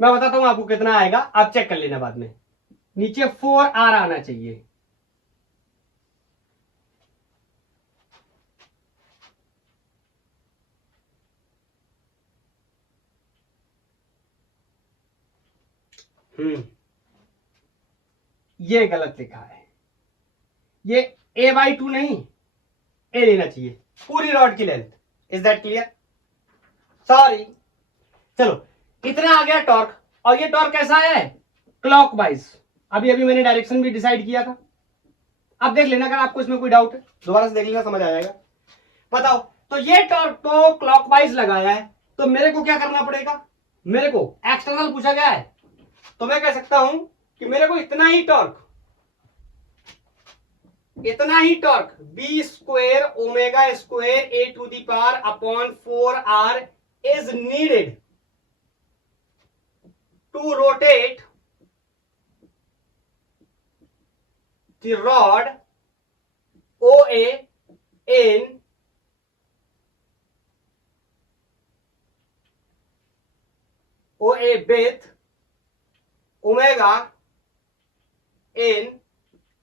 मैं बताता हूं आपको कितना आएगा, आप चेक कर लेना बाद में। नीचे 4R आना चाहिए, ये गलत लिखा है, ये A/2 नहीं, A लेना चाहिए, पूरी रॉड की length. Is that clear? Sorry, चलो इतना आ गया टॉर्क, और ये टॉर्क कैसा है, क्लॉकवाइज। अभी अभी मैंने डायरेक्शन भी डिसाइड किया था। अब देख लेना, अगर आपको इसमें कोई डाउट है दोबारा से देख लेना, समझ आ जाएगा। बताओ, तो ये टॉर्क तो क्लॉकवाइज लगाया है, तो मेरे को क्या करना पड़ेगा, मेरे को एक्सटर्नल पूछा गया है, तो मैं कह सकता हूं कि मेरे को इतना ही torque B square omega square A to the power upon 4r is needed to rotate the rod OA in OA with omega in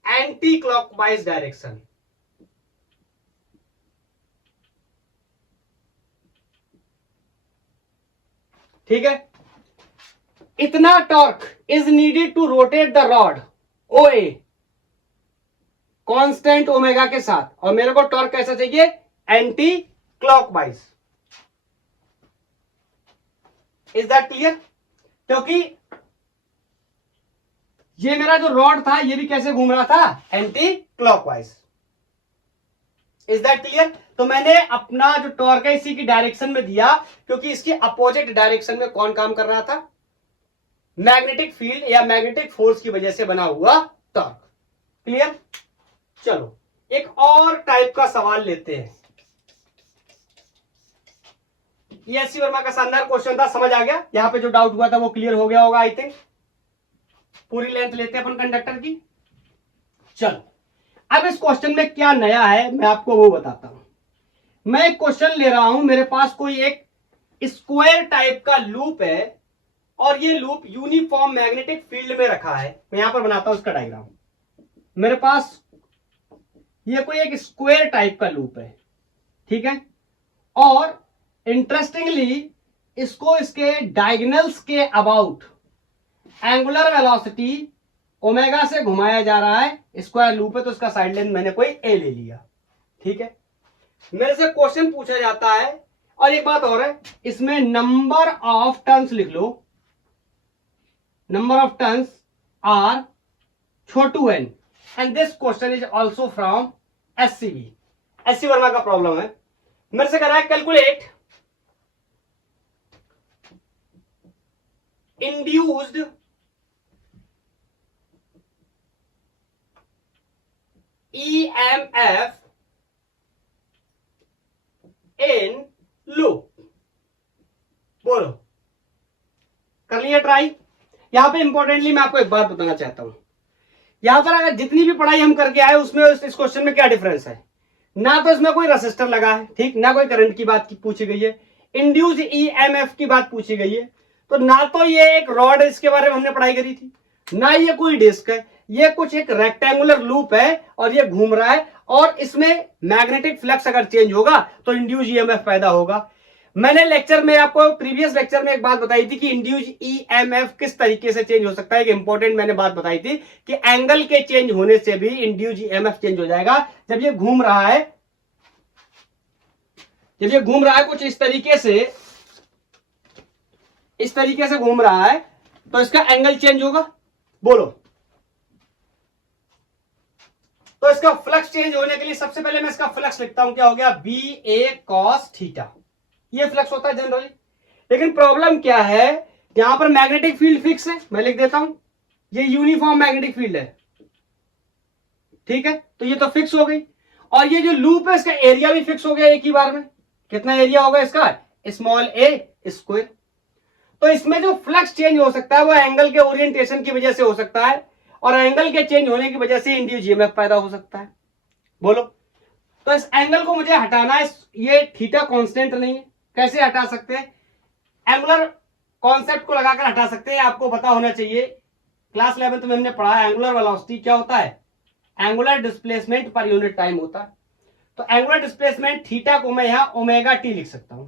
anti-clockwise direction। ठीक है, इतना torque is needed to rotate the rod OA constant omega के साथ, और मेरे को torque कैसा चाहिए, anti clockwise. Is that clear? क्योंकि ये मेरा जो रॉड था ये भी कैसे घूम रहा था, anti clockwise. Is that clear? तो मैंने अपना जो टॉर्क है इसी की डायरेक्शन में दिया, क्योंकि इसकी अपोजिट डायरेक्शन में कौन काम कर रहा था, मैग्नेटिक फील्ड या मैग्नेटिक फोर्स की वजह से बना हुआ टॉर्क। क्लियर? चलो एक और टाइप का सवाल लेते हैं। ये एससी वर्मा का शानदार क्वेश्चन था, समझ आ गया? यहां पे जो डाउट हुआ था वो क्लियर हो गया होगा आई थिंक। पूरी लेंथ लेते हैं अपन कंडक्टर की। चलो अब इस क्वेश्चन में क्या नया है मैं आपको वो बताता हूं। मैं एक क्वेश्चन ले रहा हूं, मेरे पास कोई एक स्क्वायर टाइप का लूप है और ये लूप यूनिफॉर्म मैग्नेटिक फील्ड में रखा है। मैं यहां पर बनाता हूं इसका डायग्राम। मेरे पास ये कोई एक स्क्वायर टाइप का लूप है, ठीक है, और इंटरेस्टिंगली इसको इसके डायगोनल्स के अबाउट एंगुलर वेलोसिटी ओमेगा से घुमाया जा रहा है। स्क्वायर लूप है तो इसका साइड लेंथ मैंने कोई ए ले लिया, ठीक है। मेरे से क्वेश्चन पूछा जाता है, और एक बात और है, इसमें नंबर ऑफ टर्न्स लिख लो, नंबर ऑफ टर्न्स आर छोटू n, and this question is also from SCB, SC Verma का प्रॉब्लम है। मेरे से कह रहा है calculate induced EMF in loop. बोलो, कर लिया ट्राई? यहां पे इंपॉर्टेंटली मैं आपको एक बात बताना चाहता हूं, यहां पर अगर जितनी भी पढ़ाई हम करके आए उसमें इस क्वेश्चन में क्या डिफरेंस है, ना तो इसमें कोई रेसिस्टर लगा है, ठीक, ना कोई करंट की बात पूछी गई है, इंड्यूस्ड EMF की बात पूछी गई है, तो ना तो ये एक रॉड है इसके बारे में हमने पढ़ाई करी थी, ना ये कोई डिस्क है, ये कुछ एक रेक्टेंगुलर लूप है और ये घूम रहा है, और इसमें मैग्नेटिक फ्लक्स अगर चेंज होगा तो इंड्यूस्ड EMF पैदा होगा। मैंने लेक्चर में आपको प्रीवियस लेक्चर में एक बात बताई थी कि इंड्यूस्ड EMF किस तरीके से चेंज हो सकता है। एक इंपॉर्टेंट मैंने बात बताई थी कि एंगल के चेंज होने से भी इंड्यूस्ड EMF चेंज हो जाएगा। जब ये घूम रहा है, जब ये घूम रहा है कुछ इस तरीके से घूम रहा है तो इसका एंगल चेंज होगा। बोलो, तो इसका फ्लक्स चेंज होने के लिए सबसे पहले मैं इसका फ्लक्स लिखता हूं, क्या हो गया, BA cos थीटा, ये फ्लक्स होता है जनरली। लेकिन प्रॉब्लम क्या है, यहां पर मैग्नेटिक फील्ड फिक्स है, मैं लिख देता हूं, ये यूनिफॉर्म मैग्नेटिक फील्ड है, ठीक है, तो ये तो फिक्स हो गई, और ये जो लूप है इसका एरिया भी फिक्स हो गया एक ही बार में। कितना एरिया होगा इसका, स्मॉल a स्क्वायर। तो इसमें जो फ्लक्स चेंज हो सकता है वो एंगल के ओरिएंटेशन की वजह से हो सकता है, और एंगल के चेंज होने की वजह से इंड्यूस्ड EMF पैदा हो सकता है। बोलो, तो इस एंगल को मुझे हटाना है, ये थीटा कांस्टेंट नहीं है, कैसे हटा सकते हैं, एंगुलर कॉन्सेप्ट को लगाकर हटा सकते हैं। आपको पता होना चाहिए, क्लास 11th में हमने पढ़ा है एंगुलर वेलोसिटी क्या होता है, angular displacement per unit time होता है। तो एंगुलर डिस्प्लेसमेंट थीटा को मैं यहां ओमेगा टी लिख सकता हूं,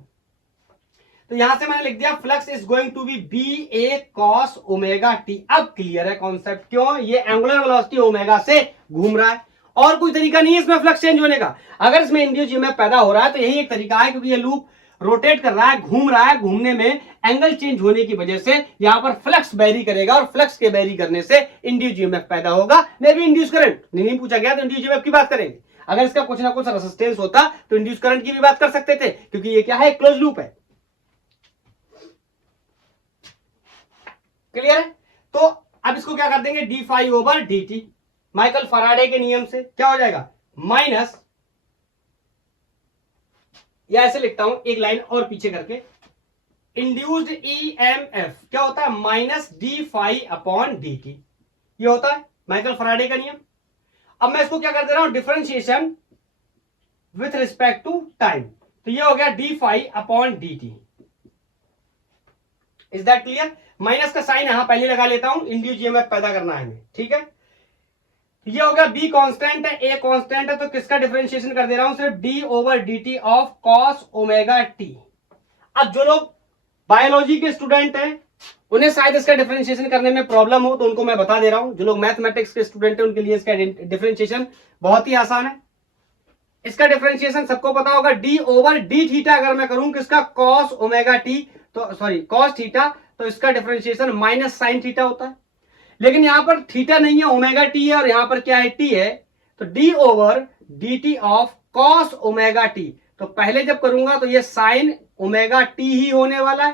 तो यहां से मैंने लिख दिया flux is going to be BA cos omega T. अब क्लियर है कॉन्सेप्ट, क्यों, ये एंगुलर वेलोसिटी ओमेगा से घूम रहा है, और कोई तरीका नहीं है इसमें फ्लक्स चेंज होने का। अगर इसमें इंड्यूस्ड EMF पैदा हो रहा है तो यही एक तरीका है, क्योंकि ये लूप रोटेट कर रहा है, घूम रहा है, घूमने में एंगल चेंज होने की वजह से यहां पर फ्लक्स वेरी करेगा और फ्लक्स के वेरी करने से इंड्यूस ईएमएफ पैदा होगा। मे भी इंड्यूस करंट नहीं पूछा गया तो इंड्यूस ईएमएफ की बात करेंगे। अगर इसका कुछ ना कुछ रेजिस्टेंस होता तो इंड्यूस करंट की भी बात कर सकते थे, क्योंकि ये क्या है, क्लोज लूप है। क्लियर है? तो अब इसको क्या कर देंगे, D phi over D T, Michael Faraday के नियम से क्या हो जाएगा, माइनस, या ऐसे लिखता हूं एक लाइन और पीछे करके, इंड्यूस्ड ईएमएफ क्या होता है, minus D phi upon D T, ये होता है माइकल फराडे का नियम। अब मैं इसको क्या कर दे रहा हूं, differentiation with respect to time, तो ये हो गया D phi upon D T. Is that clear? Minus का साइन यहां पहले लगा लेता हूं, इंड्यूस ईएमएफ पैदा करना है हमें, ठीक है। ये हो गया, बी कांस्टेंट है, ए कांस्टेंट है, तो किसका डिफरेंशिएशन कर दे रहा हूं, सिर्फ D over D T of cos omega T. अब जो लोग बायोलॉजी के स्टूडेंट हैं उन्हें शायद इसका डिफरेंशिएशन करने में प्रॉब्लम हो, तो उनको मैं बता दे रहा हूं। जो लोग मैथमेटिक्स के स्टूडेंट हैं उनके लिए इसका डिफरेंशिएशन बहुत ही आसान है। इसका डिफरेंशिएशन सबको पता होगा, डी ओवर डी थीटा अगर मैं करूं किसका, कॉस ओमेगा टी, तो सॉरी कॉस थीटा, तो इसका डिफरेंशिएशन माइनस साइन थीटा होता है। लेकिन यहां पर थीटा नहीं है, ओमेगा टी है, और यहां पर क्या है, टी है, तो D over D T of cos omega T. तो पहले जब करूंगा तो ये साइन ओमेगा टी ही होने वाला है।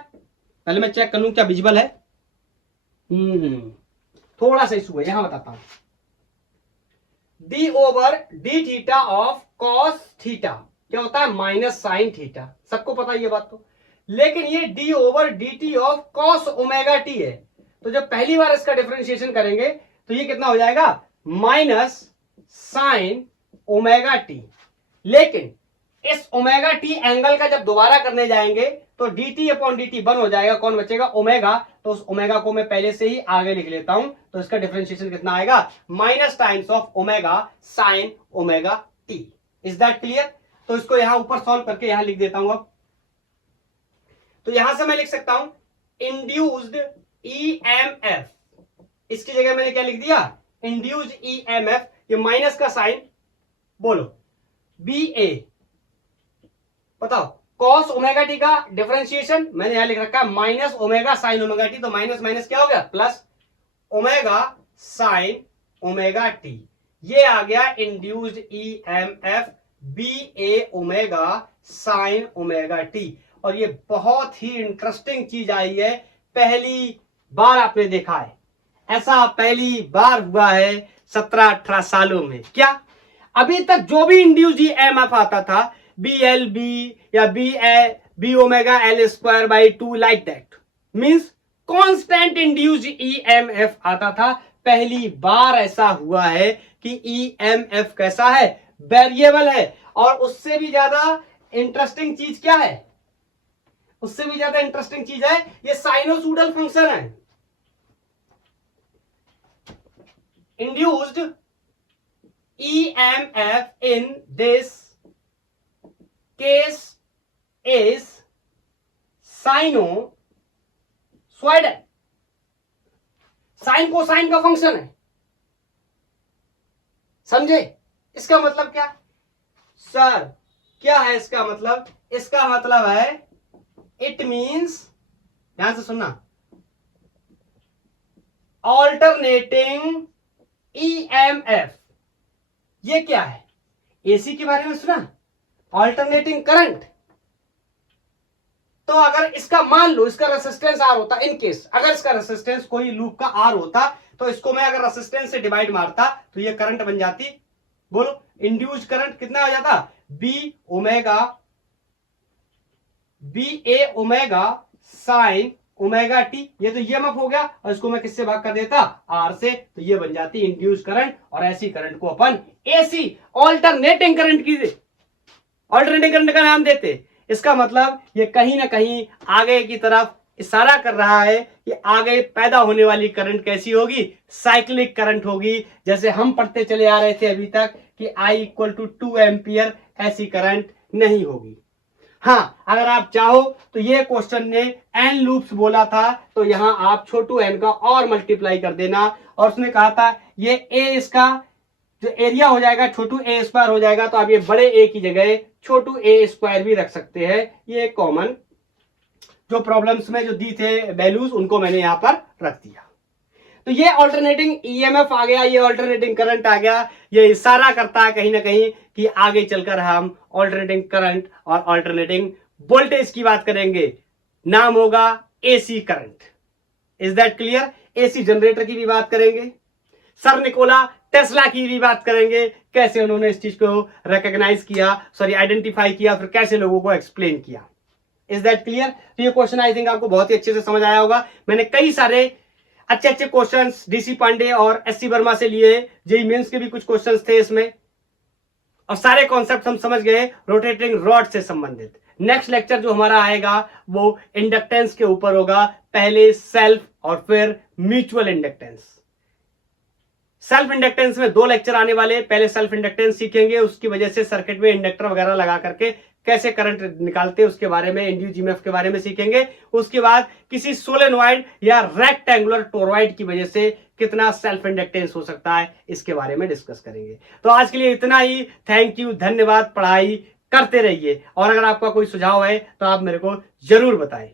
पहले मैं चेक कर लूं क्या विजिबल है, थोड़ा सा इशू है, यहां बताता हूं, D over D theta of cos theta क्या होता है, माइनस साइन थीटा, सबको पता है ये बात तो। लेकिन ये D over D T of cos omega T है, तो जब पहली बार इसका डिफरेंशिएशन करेंगे तो ये कितना हो जाएगा, माइनस साइन ओमेगा टी। लेकिन इस ओमेगा टी एंगल का जब दोबारा करने जाएंगे तो D T upon D T 1 हो जाएगा, कौन बचेगा, ओमेगा। तो उस ओमेगा को मैं पहले से ही आगे लिख लेता हूं, तो इसका डिफरेंशिएशन कितना आएगा, minus times of omega sine omega T. Is that clear? तो इसको यहां ऊपर सॉल्व करके यहां लिख देता हूं। अब तो यहां से मैं लिख सकता हूं इंड्यूस्ड ईएमएफ, इसकी जगह मैंने क्या लिख दिया, इंड्यूस्ड ईएमएफ, ये माइनस का साइन बोलो, बी ए, बताओ कॉस ओमेगा टी का डिफरेंशिएशन मैंने यहां लिख रखा है minus omega sine omega T, तो माइनस माइनस क्या हो गया, plus omega sine omega T, ये आ गया इंड्यूस्ड ईएमएफ बी ए ओमेगा साइन ओमेगा टी। और ये बहुत ही इंटरेस्टिंग चीज आई है, पहली बार आपने देखा है, ऐसा पहली बार हुआ है 17-18 सालों में। क्या अभी तक जो भी इंड्यूस्ड ईएमएफ आता था, बी एल बी या B omega L square by 2 like that, means constant induced EMF आता था। पहली बार ऐसा हुआ है कि ईएमएफ कैसा है, वेरिएबल है। और उससे भी ज्यादा इंटरेस्टिंग चीज क्या है, उससे भी ज्यादा इंटरेस्टिंग चीज है, ये साइनोसॉइडल फंक्शन है। Induced EMF in this case is sinusoidal। Sine को साइन का फंक्शन है, समझे? इसका मतलब क्या सर, क्या है इसका मतलब? इसका मतलब है इट मीन्स, ध्यान से सुनना, ऑल्टरनेटिंग ईएमएफ। ये क्या है, एसी के बारे में सुना, ऑल्टरनेटिंग करंट। तो अगर इसका मान लो इसका रेसिस्टेंस आर होता, इन केस अगर इसका रेसिस्टेंस कोई लूप का आर होता, तो इसको मैं अगर रेसिस्टेंस से डिवाइड मारता तो ये करंट बन जाती, बोलो इंड्यूस्ड करंट कितना आ जाता, बी ए ओमेगा साइन ओमेगा टी। ये तो ईएमएफ हो गया, और इसको मैं किससे भाग कर देता, आर से, तो ये बन जाती इंड्यूस्ड करंट। और ऐसी करंट को अपन एसी ऑल्टरनेटिंग करंट की, ऑल्टरनेटिंग करंट का नाम देते। इसका मतलब ये कहीं ना कहीं आगे की तरफ इशारा कर रहा है कि आगे पैदा होने वाली करंट कैसी होगी, साइक्लिक करंट होगी। जैसे हम पढ़ते चले आ रहे थे अभी तक कि I = 2 एम्पियर, ऐसी करंट नहीं होगी। हाँ, अगर आप चाहो तो ये क्वेश्चन ने n लूप्स बोला था, तो यहां आप छोटू n का और मल्टीप्लाई कर देना। और उसने कहा था ये a इसका जो एरिया हो जाएगा छोटू ए स्क्वायर हो जाएगा, तो आप ये बड़े ए की जगह छोटू ए स्क्वायर भी रख सकते हैं। ये कॉमन जो प्रॉब्लम्स में जो दी थे वैल्यूज, उनको मैंने यहां पर रख दिया। तो ये ऑल्टरनेटिंग ईएमएफ आ गया, ये ऑल्टरनेटिंग करंट आ गया। ये इशारा करता है कहीं ना कहीं कि आगे चलकर हम ऑल्टरनेटिंग करंट और ऑल्टरनेटिंग वोल्टेज की बात करेंगे। नाम होगा AC current. Is that clear? AC generator की भी बात करेंगे, सर निकोला टेस्ला की भी बात करेंगे, कैसे उन्होंने इस चीज को रिकॉग्नाइज किया, सॉरी आइडेंटिफाई किया, फिर कैसे लोगों को एक्सप्लेन किया। Is that clear? तो ये क्वेश्चन आई थिंक आपको बहुत ही अच्छे से समझ आया होगा। मैंने कई सारे अच्छे अच्छे क्वेश्चंस डीसी पांडे और एससी वर्मा से लिए, जेई मेंस के भी कुछ क्वेश्चंस थे इसमें, और सारे कॉन्सेप्ट हम समझ गए रोटेटिंग रॉड से संबंधित। नेक्स्ट लेक्चर जो हमारा आएगा वो इंडक्टेंस के ऊपर होगा, पहले सेल्फ और फिर म्यूचुअल इंडक्टेंस। सेल्फ इंडक्टेंस में 2 लेक्चर आने वाले, पहले सेल्फ इंडक्टेंस सीखेंगे, उसकी वजह से सर्किट में इंडक्टर वगैरह लगा करके कैसे करंट निकालते हैं उसके बारे में, इंड्यूस्ड ईएमएफ के बारे में सीखेंगे। उसके बाद किसी सोलेनॉइड या रेक्टेंगुलर टोरॉइड की वजह से कितना सेल्फ इंडक्टेंस हो सकता है, इसके बारे में डिस्कस करेंगे। तो आज के लिए इतना ही। थैंक यू, धन्यवाद। पढ़ाई करते रहिए, और अगर आपका कोई सुझाव है तो आप मेरे को जरूर बताएं।